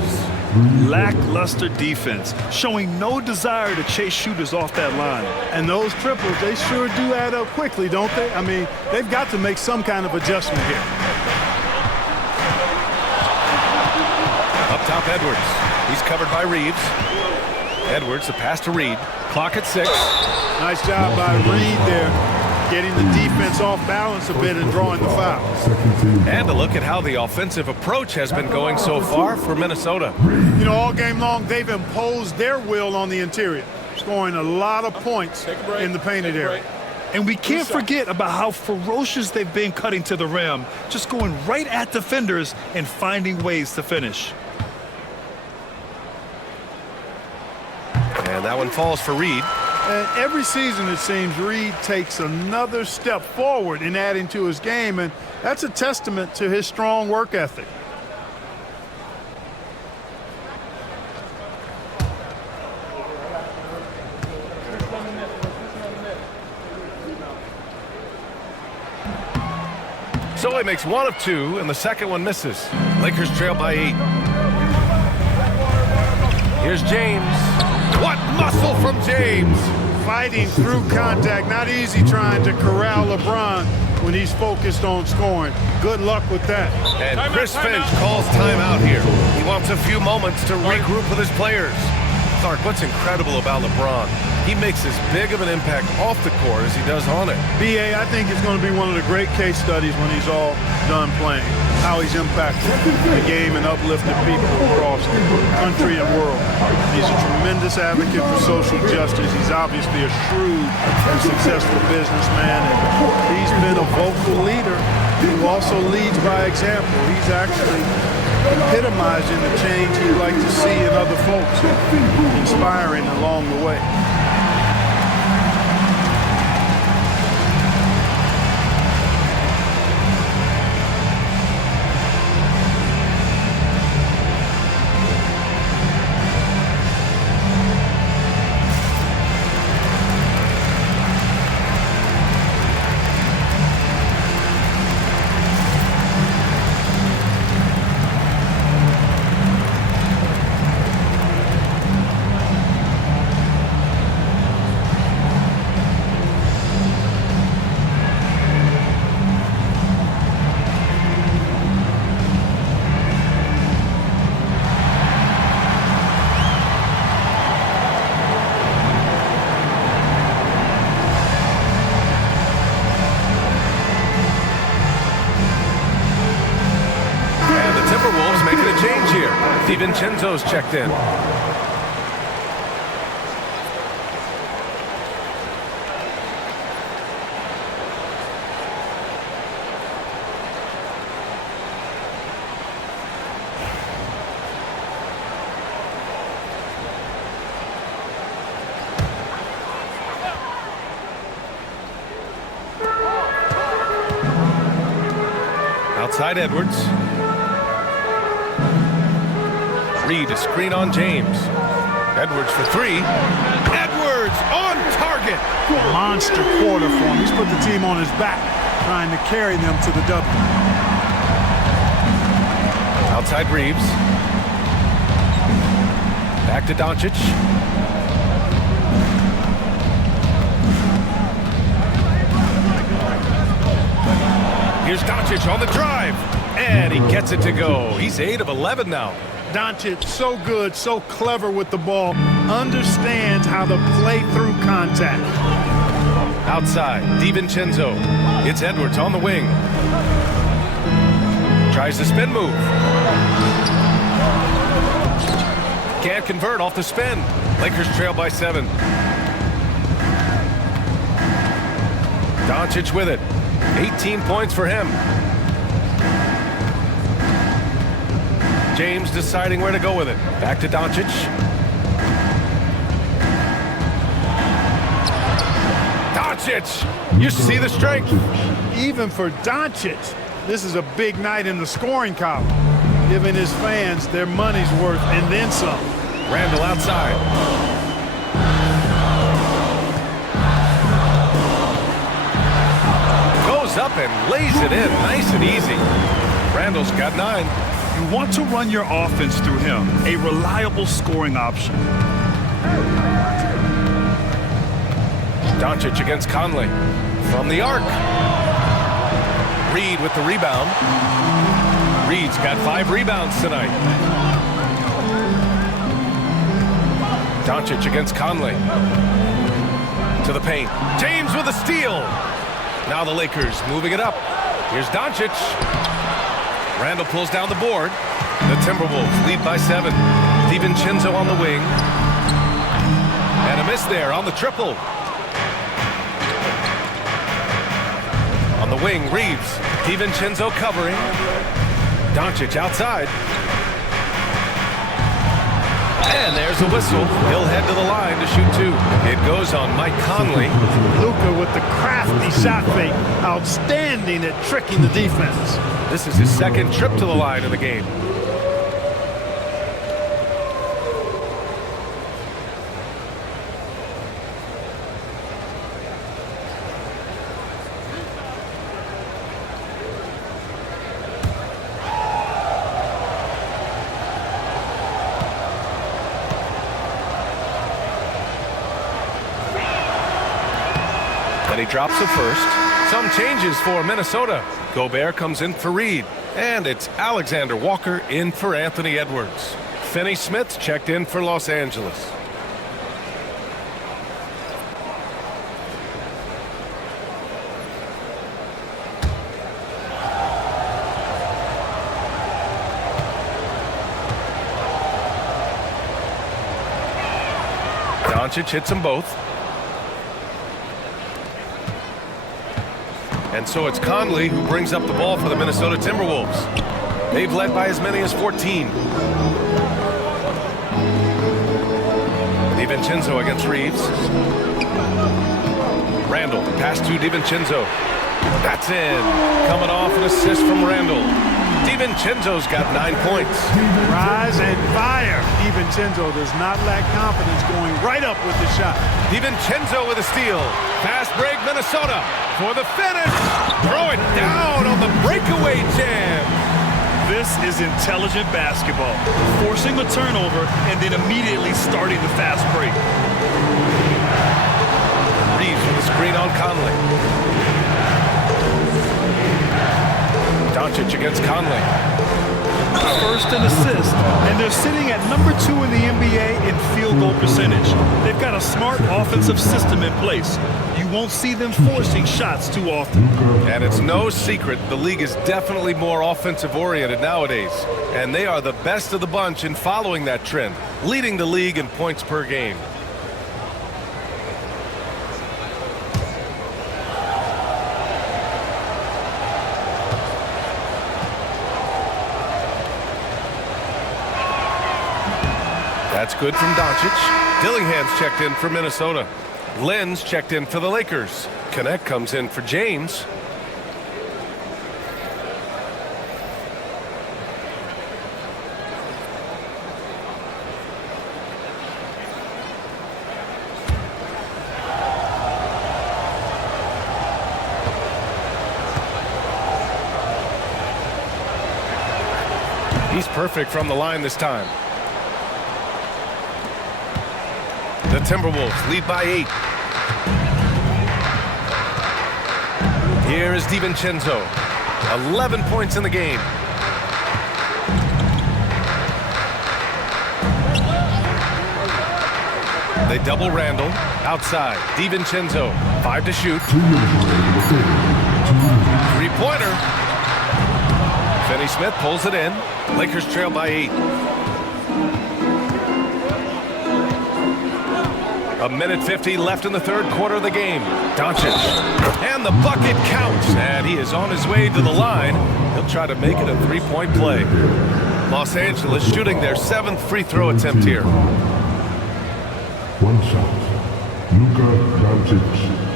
Lackluster defense, showing no desire to chase shooters off that line. And those triples, they sure do add up quickly, don't they? I mean, they've got to make some kind of adjustment here. Up top, Edwards. He's covered by Reeves. Edwards, the pass to Reed. Clock at 6. Nice job by Reed there, getting the defense off balance a bit and drawing the foul. And a look at how the offensive approach has been going so far for Minnesota. You know, all game long, they've imposed their will on the interior, scoring a lot of points in the painted area. And we can't forget about how ferocious they've been cutting to the rim, just going right at defenders and finding ways to finish. And that one falls for Reed. And every season, it seems, Reed takes another step forward in adding to his game, and that's a testament to his strong work ethic. So he makes 1 of 2, and the second one misses. Lakers trail by 8. Here's James. What muscle from James! Fighting through contact, not easy trying to corral LeBron when he's focused on scoring. Good luck with that. And Chris Finch calls timeout here. He wants a few moments to regroup with his players. Clark, what's incredible about LeBron? He makes as big of an impact off the court as he does on it. B.A., I think it's going to be one of the great case studies when he's all done playing, how he's impacted the game and uplifted people across the country and world. He's a tremendous advocate for social justice. He's obviously a shrewd and successful businessman, and he's been a vocal leader who also leads by example. He's actually epitomizing the change he'd like to see in other folks, inspiring along the way. Timberwolves making a change here. DiVincenzo's checked in. Outside Edwards. Reed, a screen on James. Edwards for three. Edwards on target. Monster quarter for him. He's put the team on his back, trying to carry them to the W. Outside Reeves. Back to Doncic. Here's Doncic on the drive. And he gets it to go. He's 8 of 11 now. Doncic, so good, so clever with the ball, understands how to play through contact. Outside, DiVincenzo. It's Edwards on the wing. Tries the spin move. Can't convert off the spin. Lakers trail by 7. Doncic with it. 18 points for him. James deciding where to go with it. Back to Doncic. Doncic! You see the strength. Even for Doncic, this is a big night in the scoring column, giving his fans their money's worth and then some. Randall outside. Goes up and lays it in. Nice and easy. Randall's got 9. You want to run your offense through him, a reliable scoring option. Doncic against Conley. From the arc. Reed with the rebound. Reed's got 5 rebounds tonight. Doncic against Conley. To the paint. James with a steal. Now the Lakers moving it up. Here's Doncic. Randall pulls down the board. The Timberwolves lead by 7. DiVincenzo on the wing. And a miss there on the triple. On the wing, Reeves. DiVincenzo covering. Doncic outside. And there's a whistle. He'll head to the line to shoot 2. It goes on Mike Conley. Luka with the crafty shot fake. Outstanding at tricking the defense. This is his 2nd trip to the line of the game. And he drops it first. Some changes for Minnesota. Gobert comes in for Reed. And it's Alexander Walker in for Anthony Edwards. Finney Smith checked in for Los Angeles. Doncic hits them both. And so it's Conley who brings up the ball for the Minnesota Timberwolves. They've led by as many as 14. DiVincenzo against Reeves. Randall, pass to DiVincenzo. That's in. Coming off an assist from Randall. DiVincenzo's got 9 points. Rise and fire. DiVincenzo does not lack confidence going right up with the shot. DiVincenzo with a steal. Fast break, Minnesota for the finish. Throw it down on the breakaway jam. This is intelligent basketball. Forcing a turnover and then immediately starting the fast break. Reeves with a screen on Conley. Doncic against Conley. First and assist, and they're sitting at number 2 in the NBA in field goal percentage. They've got a smart offensive system in place. You won't see them forcing shots too often. And it's no secret the league is definitely more offensive oriented nowadays. And they are the best of the bunch in following that trend, leading the league in points per game. That's good from Doncic. Dillingham's checked in for Minnesota. Len's checked in for the Lakers. Connect comes in for James. He's perfect from the line this time. The Timberwolves lead by 8. Here is DiVincenzo. 11 points in the game. They double Randall. Outside. DiVincenzo. 5 to shoot. 3-pointer. Finney-Smith pulls it in. Lakers trail by 8. A minute 50 left in the third quarter of the game. Doncic. And the bucket counts. And he is on his way to the line. He'll try to make it a 3-point play. Los Angeles shooting their 7th free throw attempt here. One shot. Luka Doncic.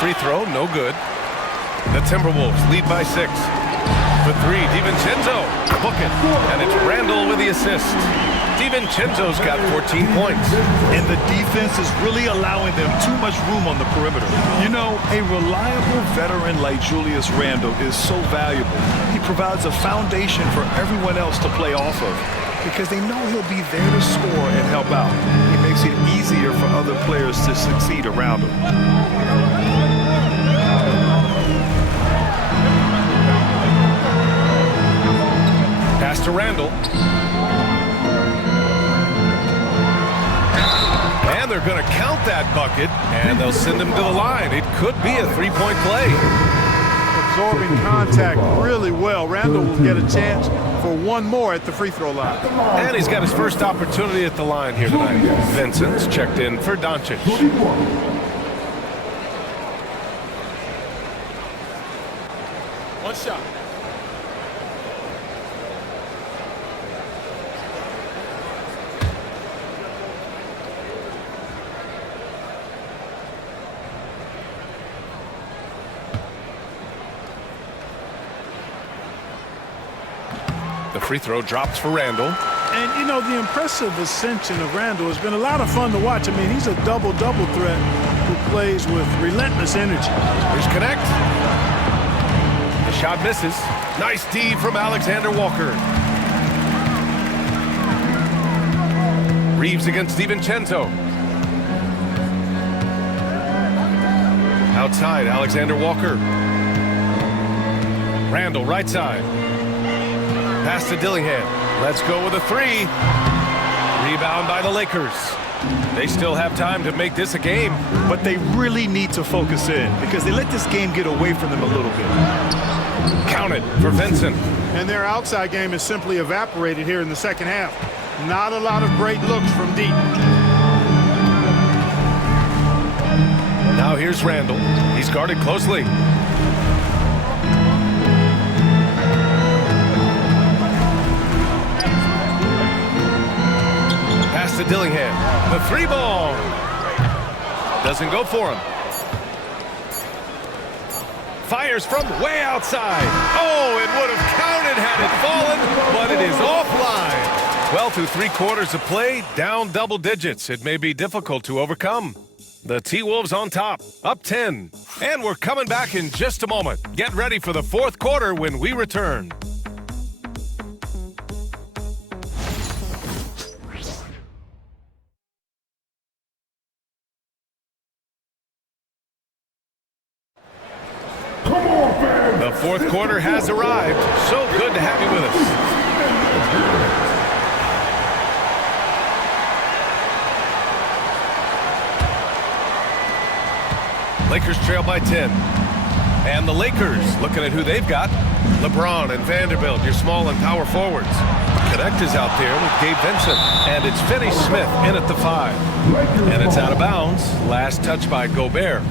Free throw, no good. The Timberwolves lead by 6. For 3, DiVincenzo. Book it. And it's Randall with the assist. DiVincenzo's got 14 points. And the defense is really allowing them too much room on the perimeter. You know, a reliable veteran like Julius Randle is so valuable. He provides a foundation for everyone else to play off of because they know he'll be there to score and help out. He makes it easier for other players to succeed around him. Pass to Randall. And they're going to count that bucket, and they'll send him to the line. It could be a 3-point play. Absorbing contact really well. Randall will get a chance for one more at the free throw line. And he's got his first opportunity at the line here tonight. Vincent's checked in for Doncic. One shot. The free throw drops for Randall. And, you know, the impressive ascension of Randall has been a lot of fun to watch. I mean, he's a double-double threat who plays with relentless energy. Here's Connect. The shot misses. Nice D from Alexander Walker. Reeves against DiVincenzo. Outside, Alexander Walker. Randall, right side. Pass to Dillingham. Let's go with a three. Rebound by the Lakers. They still have time to make this a game. But they really need to focus in because they let this game get away from them a little bit. Counted for Vincent. And their outside game is simply evaporated here in the second half. Not a lot of great looks from deep. Now here's Randall. He's guarded closely. Pass to Dillingham. The three ball. Doesn't go for him. Fires from way outside. Oh, it would have counted had it fallen, but it is offline. Well, through 3 quarters of play, down double digits. It may be difficult to overcome. The T-Wolves on top, up 10. And we're coming back in just a moment. Get ready for the 4th quarter when we return. The 4th quarter has arrived. So good to have you with us. Lakers trail by 10. And the Lakers looking at who they've got. LeBron and Vanderbilt, your small and power forwards. Connect is out there with Gabe Vincent. And it's Finney Smith in at the 5. And it's out of bounds. Last touch by Gobert.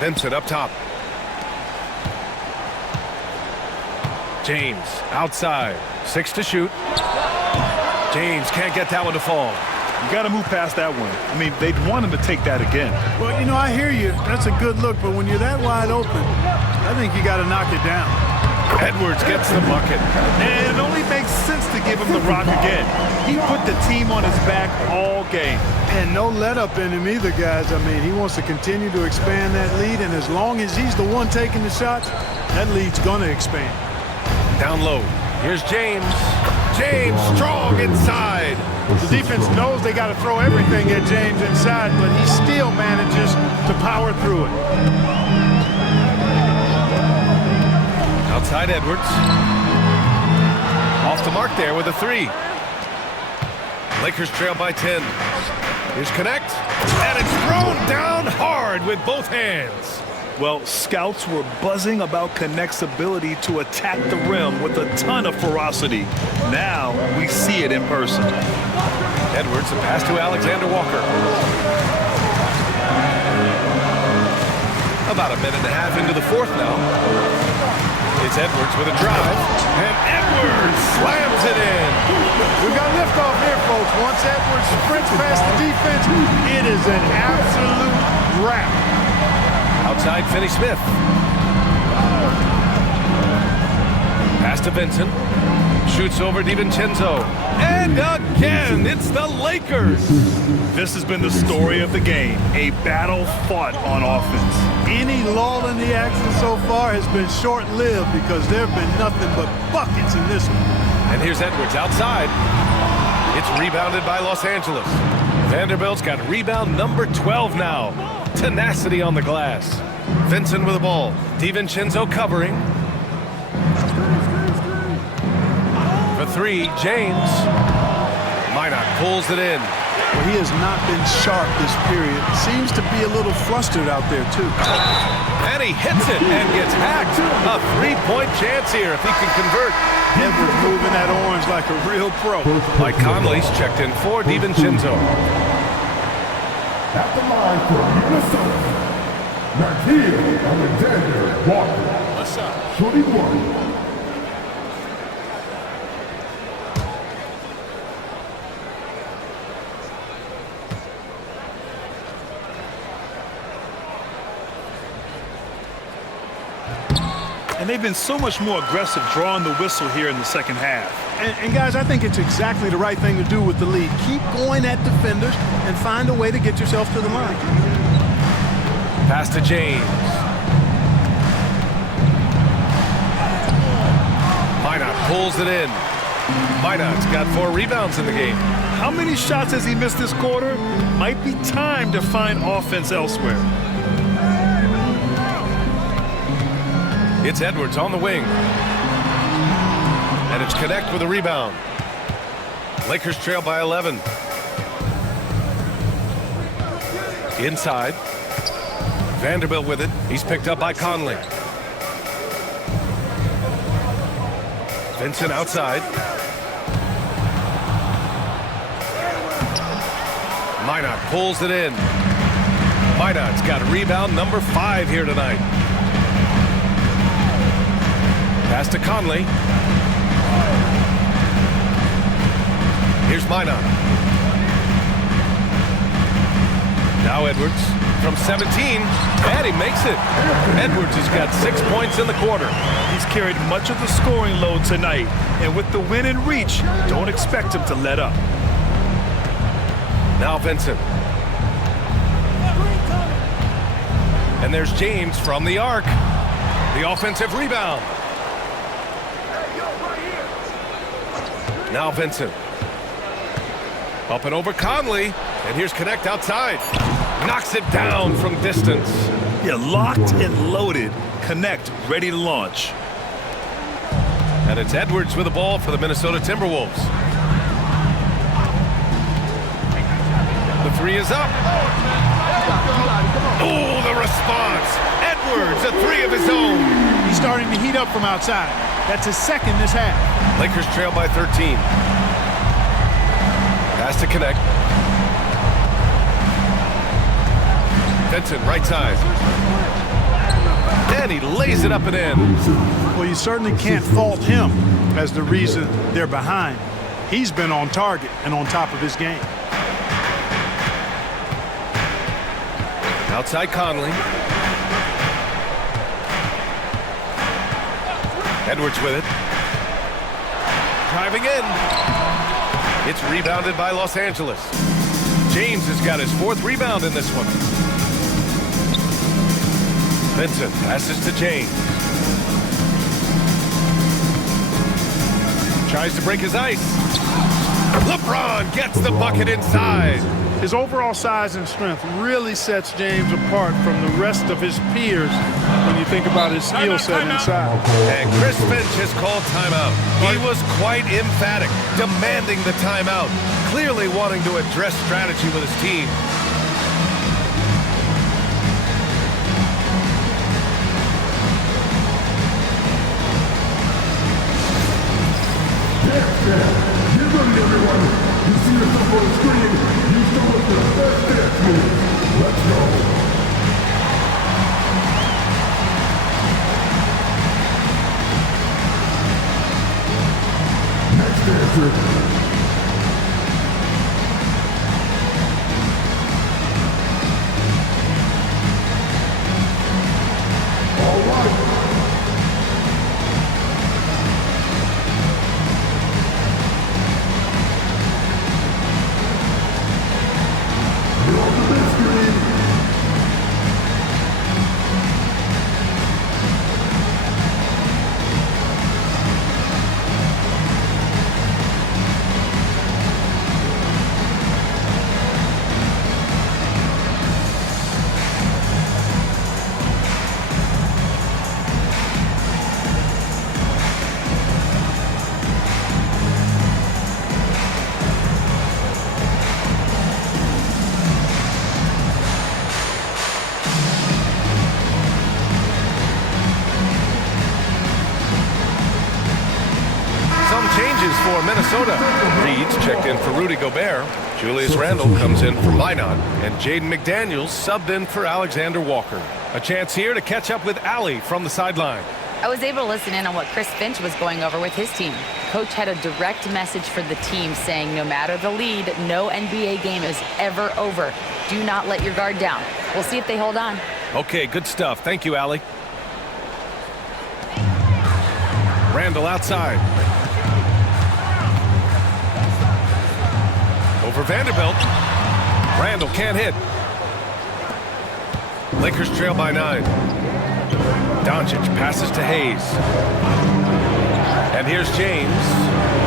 Vincent up top. James outside. 6 to shoot. James can't get that one to fall. You got to move past that one. I mean, they'd want him to take that again. Well, you know, I hear you. That's a good look, but when you're that wide open, I think you got to knock it down. Edwards gets the bucket. And it only makes sense to give him the rock again. He put the team on his back all game. And no let-up in him either, guys. I mean, he wants to continue to expand that lead, and as long as he's the one taking the shots, that lead's going to expand. Down low. Here's James. James strong inside. The defense knows they got to throw everything at James inside, but he still manages to power through it. Outside Edwards. Off the mark there with a 3. Lakers trail by 10. Here's Connect. And it's thrown down hard with both hands. Well, scouts were buzzing about Connect's ability to attack the rim with a ton of ferocity. Now we see it in person. Edwards, the pass to Alexander Walker. About a minute and a half into the 4th now. It's Edwards with a drive. And Edwards slams it in. We've got liftoff here, folks. Once Edwards sprints past the defense, it is an absolute wrap. Outside Finney Smith. Pass to Vincent. Shoots over DiVincenzo. And again, it's the Lakers. This has been the story of the game. A battle fought on offense. Any lull in the action so far has been short-lived because there have been nothing but buckets in this one. And here's Edwards outside. It's rebounded by Los Angeles. Vanderbilt's got rebound number 12 now. Tenacity on the glass. Vincent with the ball. DiVincenzo covering. For 3, James. Minot pulls it in. Well, he has not been sharp this period. Seems to be a little flustered out there, too. And he hits it and gets hacked. A 3-point chance here if he can convert. Edwards moving that orange like a real pro. Mike Conley's checked in for DiVincenzo. At the line for Minnesota, Alexander Walker. Shooting 1. And they've been so much more aggressive drawing the whistle here in the second half. And guys, I think it's exactly the right thing to do with the lead. Keep going at defenders and find a way to get yourself to the line. Pass to James. pulls it in. Minot's got 4 rebounds in the game. How many shots has he missed this quarter? Might be time to find offense elsewhere. It's Edwards on the wing. And it's Connect with a rebound. Lakers trail by 11. Inside. Vanderbilt with it. He's picked up by Conley. Vincent outside. Minot pulls it in. Minot's got rebound number 5 here tonight. Pass to Conley. Here's Minot. Now Edwards from 17, and he makes it. Edwards has got 6 points in the quarter. He's carried much of the scoring load tonight, and with the win in reach, don't expect him to let up. Now Vincent. And there's James from the arc. The offensive rebound. Now Vincent. Up and over Conley. And here's Connect outside. Knocks it down from distance. Yeah, locked and loaded. Connect, ready to launch. And it's Edwards with the ball for the Minnesota Timberwolves. The 3 is up. Oh, the response. Edwards, a 3 of his own. He's starting to heat up from outside. That's his second this half. Lakers trail by 13. Pass to Connect. Vincent, right side. And he lays it up and in. Well, you certainly can't fault him as the reason they're behind. He's been on target and on top of his game. Outside Conley. Edwards with it. Driving in. It's rebounded by Los Angeles. James has got his 4th rebound in this one. Vincent passes to James. Tries to break his ice. LeBron gets the bucket inside. His overall size and strength really sets James apart from the rest of his peers when you think about his skill set inside. And Chris Finch has called timeout. He was quite emphatic, demanding the timeout, clearly wanting to address strategy with his team. Get ready, everyone. You see yourself on the screen. You show us your best dance move. Let's go. Next dancer. All right. For Minnesota. Reed's checked in for Rudy Gobert. Julius Randle comes in for Minot. And Jaden McDaniels subbed in for Alexander Walker. A chance here to catch up with Allie from the sideline. I was able to listen in on what Chris Finch was going over with his team. Coach had a direct message for the team saying no matter the lead, no NBA game is ever over. Do not let your guard down. We'll see if they hold on. Okay, good stuff. Thank you, Allie. Randle outside. Over Vanderbilt. Randle can't hit. Lakers trail by 9. Doncic passes to Hayes. And here's James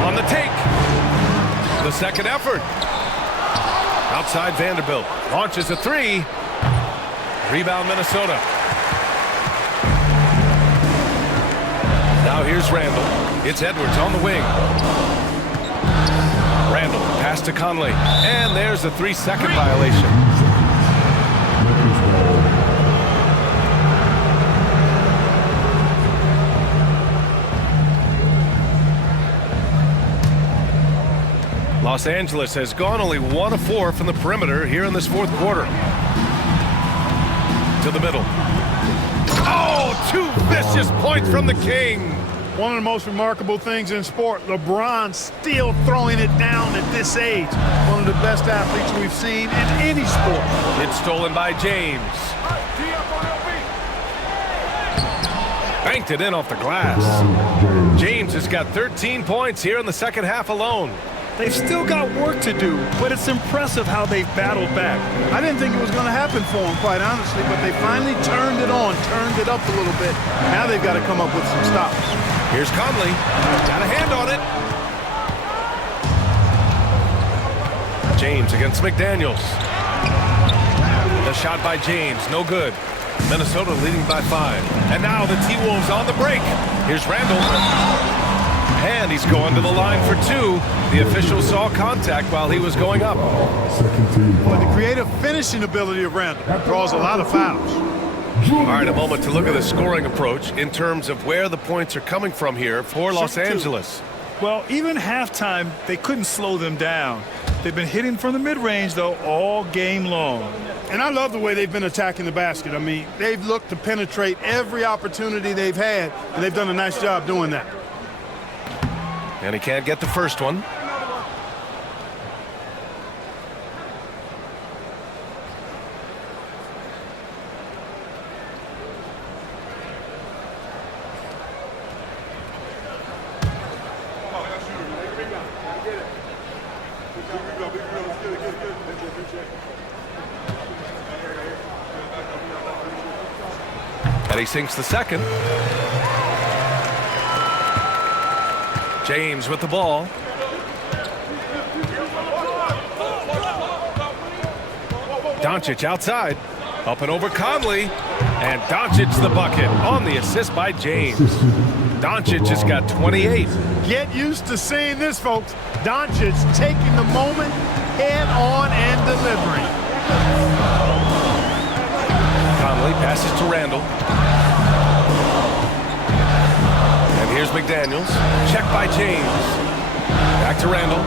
on the take. The second effort. Outside Vanderbilt. Launches a three. Rebound Minnesota. Now here's Randall. It's Edwards on the wing. Randall pass to Conley. And there's a 3-second violation. Los Angeles has gone only 1 of 4 from the perimeter here in this fourth quarter. To the middle. Oh, 2 vicious points from the King. One of the most remarkable things in sport, LeBron still throwing it down at this age. One of the best athletes we've seen in any sport. It's stolen by James. Banked it in off the glass. James has got 13 points here in the second half alone. They've still got work to do, but it's impressive how they've battled back. I didn't think it was going to happen for them, quite honestly, but they finally turned it on, turned it up a little bit. Now they've got to come up with some stops. Here's Conley. Got a hand on it. James against McDaniels. The shot by James, no good. Minnesota leading by 5. And now the T-Wolves on the break. Here's Randall. And he's going to the line for 2. The official saw contact while he was going up. But the creative finishing ability of Randall draws a lot of fouls. All right, a moment to look at the scoring approach in terms of where the points are coming from here for Los Angeles. Well, even halftime, they couldn't slow them down. They've been hitting from the mid-range, though, all game long. And I love the way they've been attacking the basket. I mean, they've looked to penetrate every opportunity they've had, and they've done a nice job doing that. And he can't get the first one. And he sinks the second. James with the ball. Doncic outside. Up and over Conley. And Doncic the bucket on the assist by James. Doncic has got 28. Get used to seeing this, folks. Doncic taking the moment head on and delivering. Conley passes to Randall. Here's McDaniels. Check by James. Back to Randall.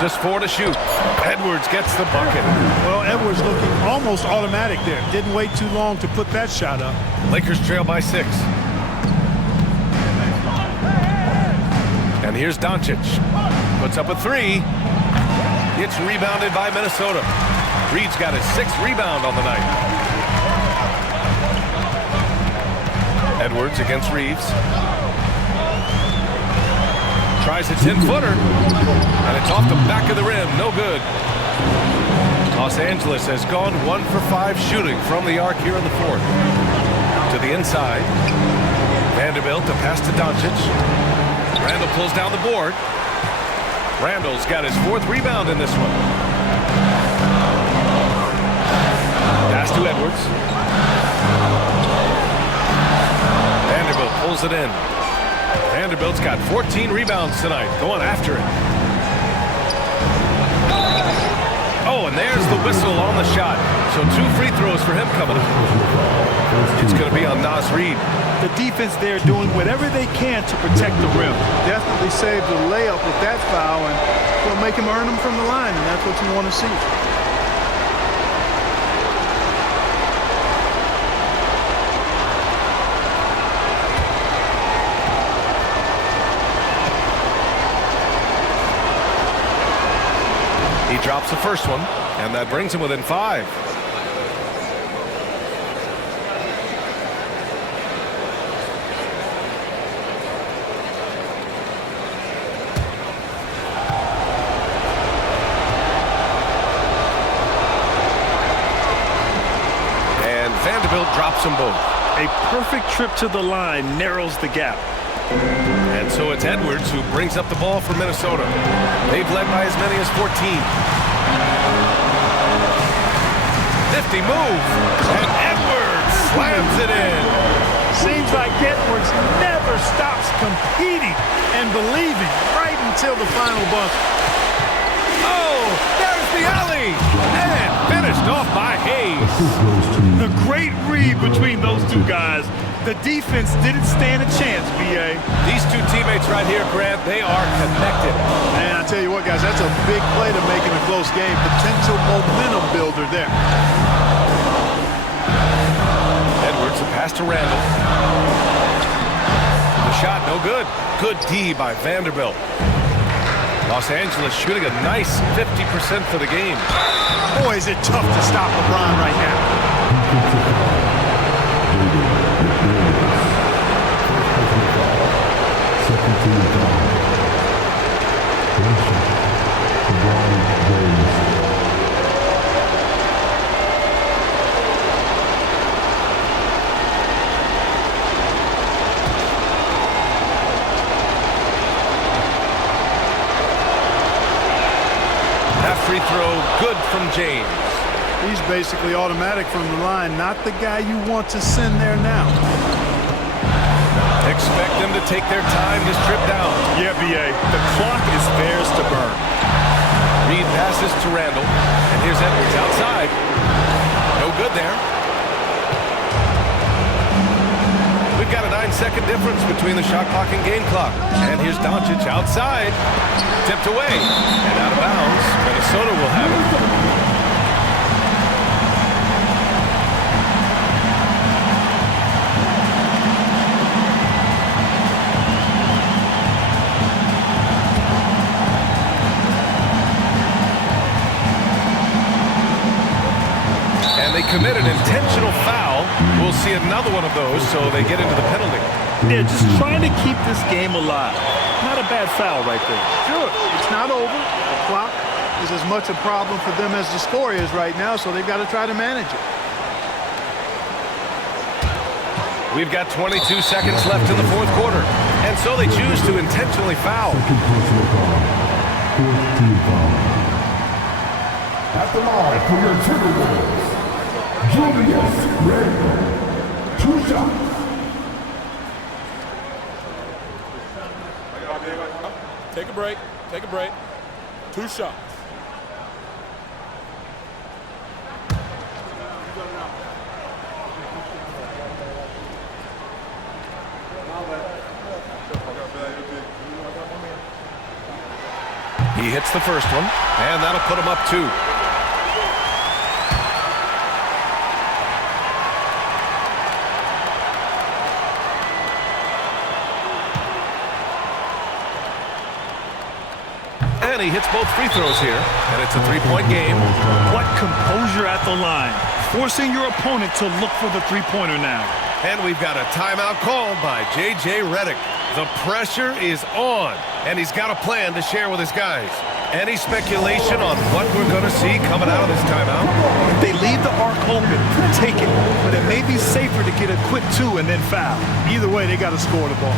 Just 4 to shoot. Edwards gets the bucket. Well, Edwards looking almost automatic there. Didn't wait too long to put that shot up. Lakers trail by 6. And here's Doncic. Puts up a 3. It's rebounded by Minnesota. Reed's got his 6th rebound on the night. Edwards against Reeves. Tries a 10-footer. And it's off the back of the rim. No good. Los Angeles has gone 1 for 5 shooting from the arc here in the fourth. To the inside. Vanderbilt to pass to Doncic. Randall pulls down the board. Randall's got his 4th rebound in this one. Pass to Edwards. Vanderbilt pulls it in. Vanderbilt's got 14 rebounds tonight, going after it. Oh, and there's the whistle on the shot. So 2 free throws for him coming up. It's going to be on Naz Reid. The defense there doing whatever they can to protect the rim. Definitely saved the layup with that foul, and will make him earn them from the line, and that's what you want to see. He drops the first one, and that brings him within 5. And Vanderbilt drops them both. A perfect trip to the line narrows the gap. And so it's Edwards who brings up the ball for Minnesota. They've led by as many as 14. 50 move, and Edwards slams it in. Seems like Edwards never stops competing and believing right until the final buzzer. Oh, there's the alley, and finished off by Hayes. The great read between those two guys. The defense didn't stand a chance, B.A. These two teammates right here, Grant, they are connected. And I tell you what, guys, that's a big play to make in a close game. Potential momentum builder there. Edwards, a pass to Randall. The shot, no good. Good D by Vanderbilt. Los Angeles shooting a nice 50% for the game. Boy, is it tough to stop LeBron right now. That free throw, good from James. He's basically automatic from the line, not the guy you want to send there now. Expect them to take their time to strip down. Yeah, B.A. The clock is theirs to burn. Reed passes to Randall, and here's Edwards outside. No good there. We've got a 9-second difference between the shot clock and game clock. And here's Doncic outside. Tipped away and out of bounds. Minnesota will have it. And they commit an intentional foul. We'll see another one of those, so they get into the penalty. They're just trying to keep this game alive. Not a bad foul right there. Sure, it's not over. The clock is as much a problem for them as the score is right now, so they've got to try to manage it. We've got 22 seconds left in the fourth quarter, and so they choose to intentionally foul. At the line for your Timberwolves, Julius Randle. 2 shots. Take a break. Take a break. 2 shots. He hits the first one, and that'll put him up 2. And he hits both free throws here, and it's a 3-point game. What composure at the line. Forcing your opponent to look for the three-pointer now. And we've got a timeout called by J.J. Redick. The pressure is on, and he's got a plan to share with his guys. Any speculation on what we're going to see coming out of this timeout? If they leave the arc open, take it. But it may be safer to get a quick 2 and then foul. Either way, they got to score the ball.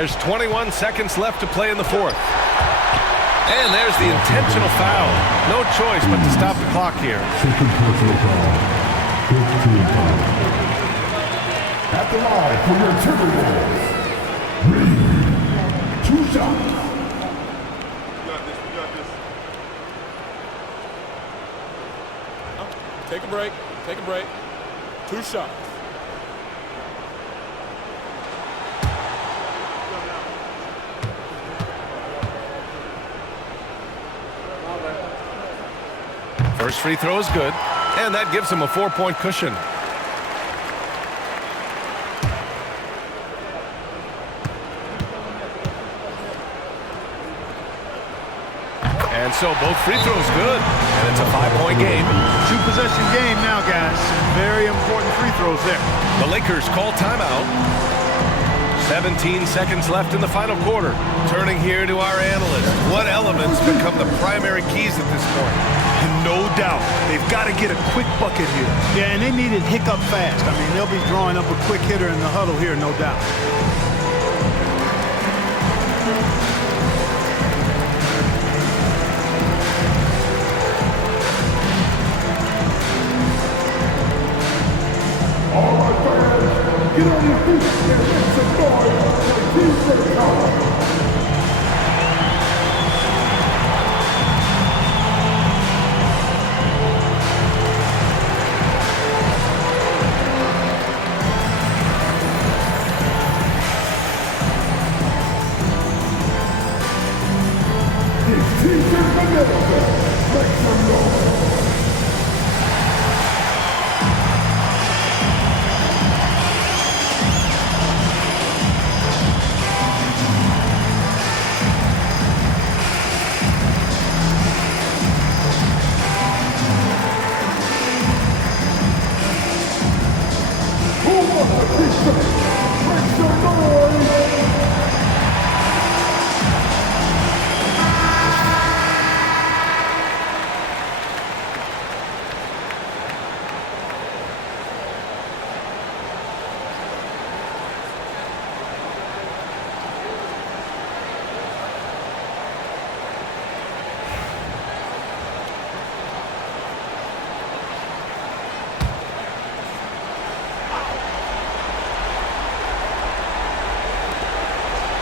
There's 21 seconds left to play in the fourth. And there's the intentional foul. No choice but to stop the clock here. Second personal foul. 15 foul. At the line for your Timberwolves. Reed. 2 shots. We got this. Take a break. 2 shots. First free throw is good, and that gives him a 4-point cushion. And so both free throws good, and it's a 5-point game. 2-possession game now, guys. Very important free throws there. The Lakers call timeout. 17 seconds left in the final quarter. Turning here to our analyst. What elements become the primary keys at this point? No doubt. They've got to get a quick bucket here. Yeah, and they need it hiccup fast. I mean, they'll be drawing up a quick hitter in the huddle here, no doubt. All right, fans, get on your feet and make some noise for T-shirt power.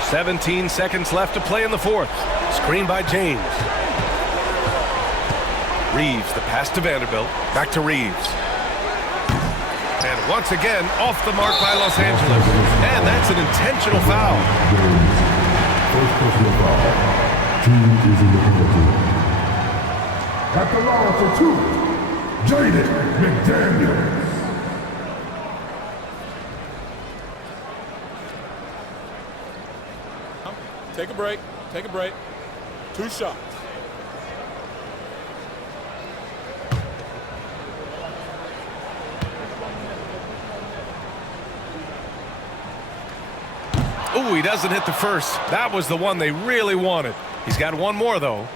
"17 seconds left to play in the fourth. Screen by James. Reeves, the pass to Vanderbilt. Back to Reeves. And once again, off the mark by Los Angeles. And that's an intentional foul. First personal foul. Team is in the penalty. At the line for 2, Jaden McDaniels. Take a break. 2 shots. Ooh, he doesn't hit the first. That was the one they really wanted. He's got one more, though.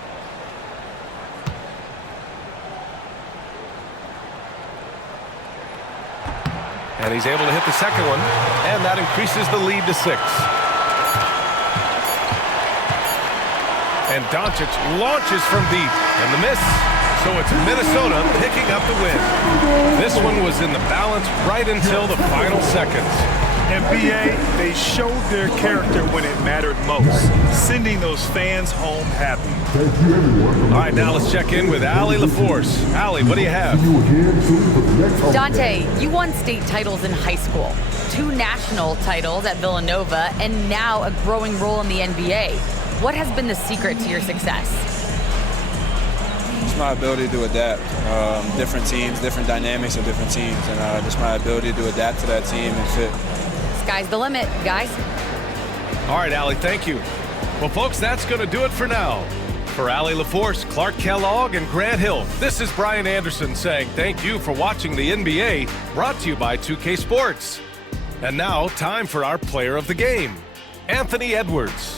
And he's able to hit the second one, and that increases the lead to 6. And Doncic launches from deep, and the miss. So it's Minnesota picking up the win. This one was in the balance right until the final seconds. NBA, they showed their character when it mattered most, sending those fans home happy. Thank you, everyone. All right, now let's check in with Allie LaForce. Allie, what do you have? See you again soon for the next home Dante, game. you won state titles in high school, 2 national titles at Villanova, and now a growing role in the NBA. What has been the secret to your success? It's my ability to adapt. Different teams, different dynamics of different teams, and just my ability to adapt to that team and fit. Sky's the limit, guys. All right, Allie, thank you. Well, folks, that's going to do it for now. For Allie LaForce, Clark Kellogg, and Grant Hill, this is Brian Anderson saying thank you for watching the NBA, brought to you by 2K Sports. And now, time for our player of the game, Anthony Edwards.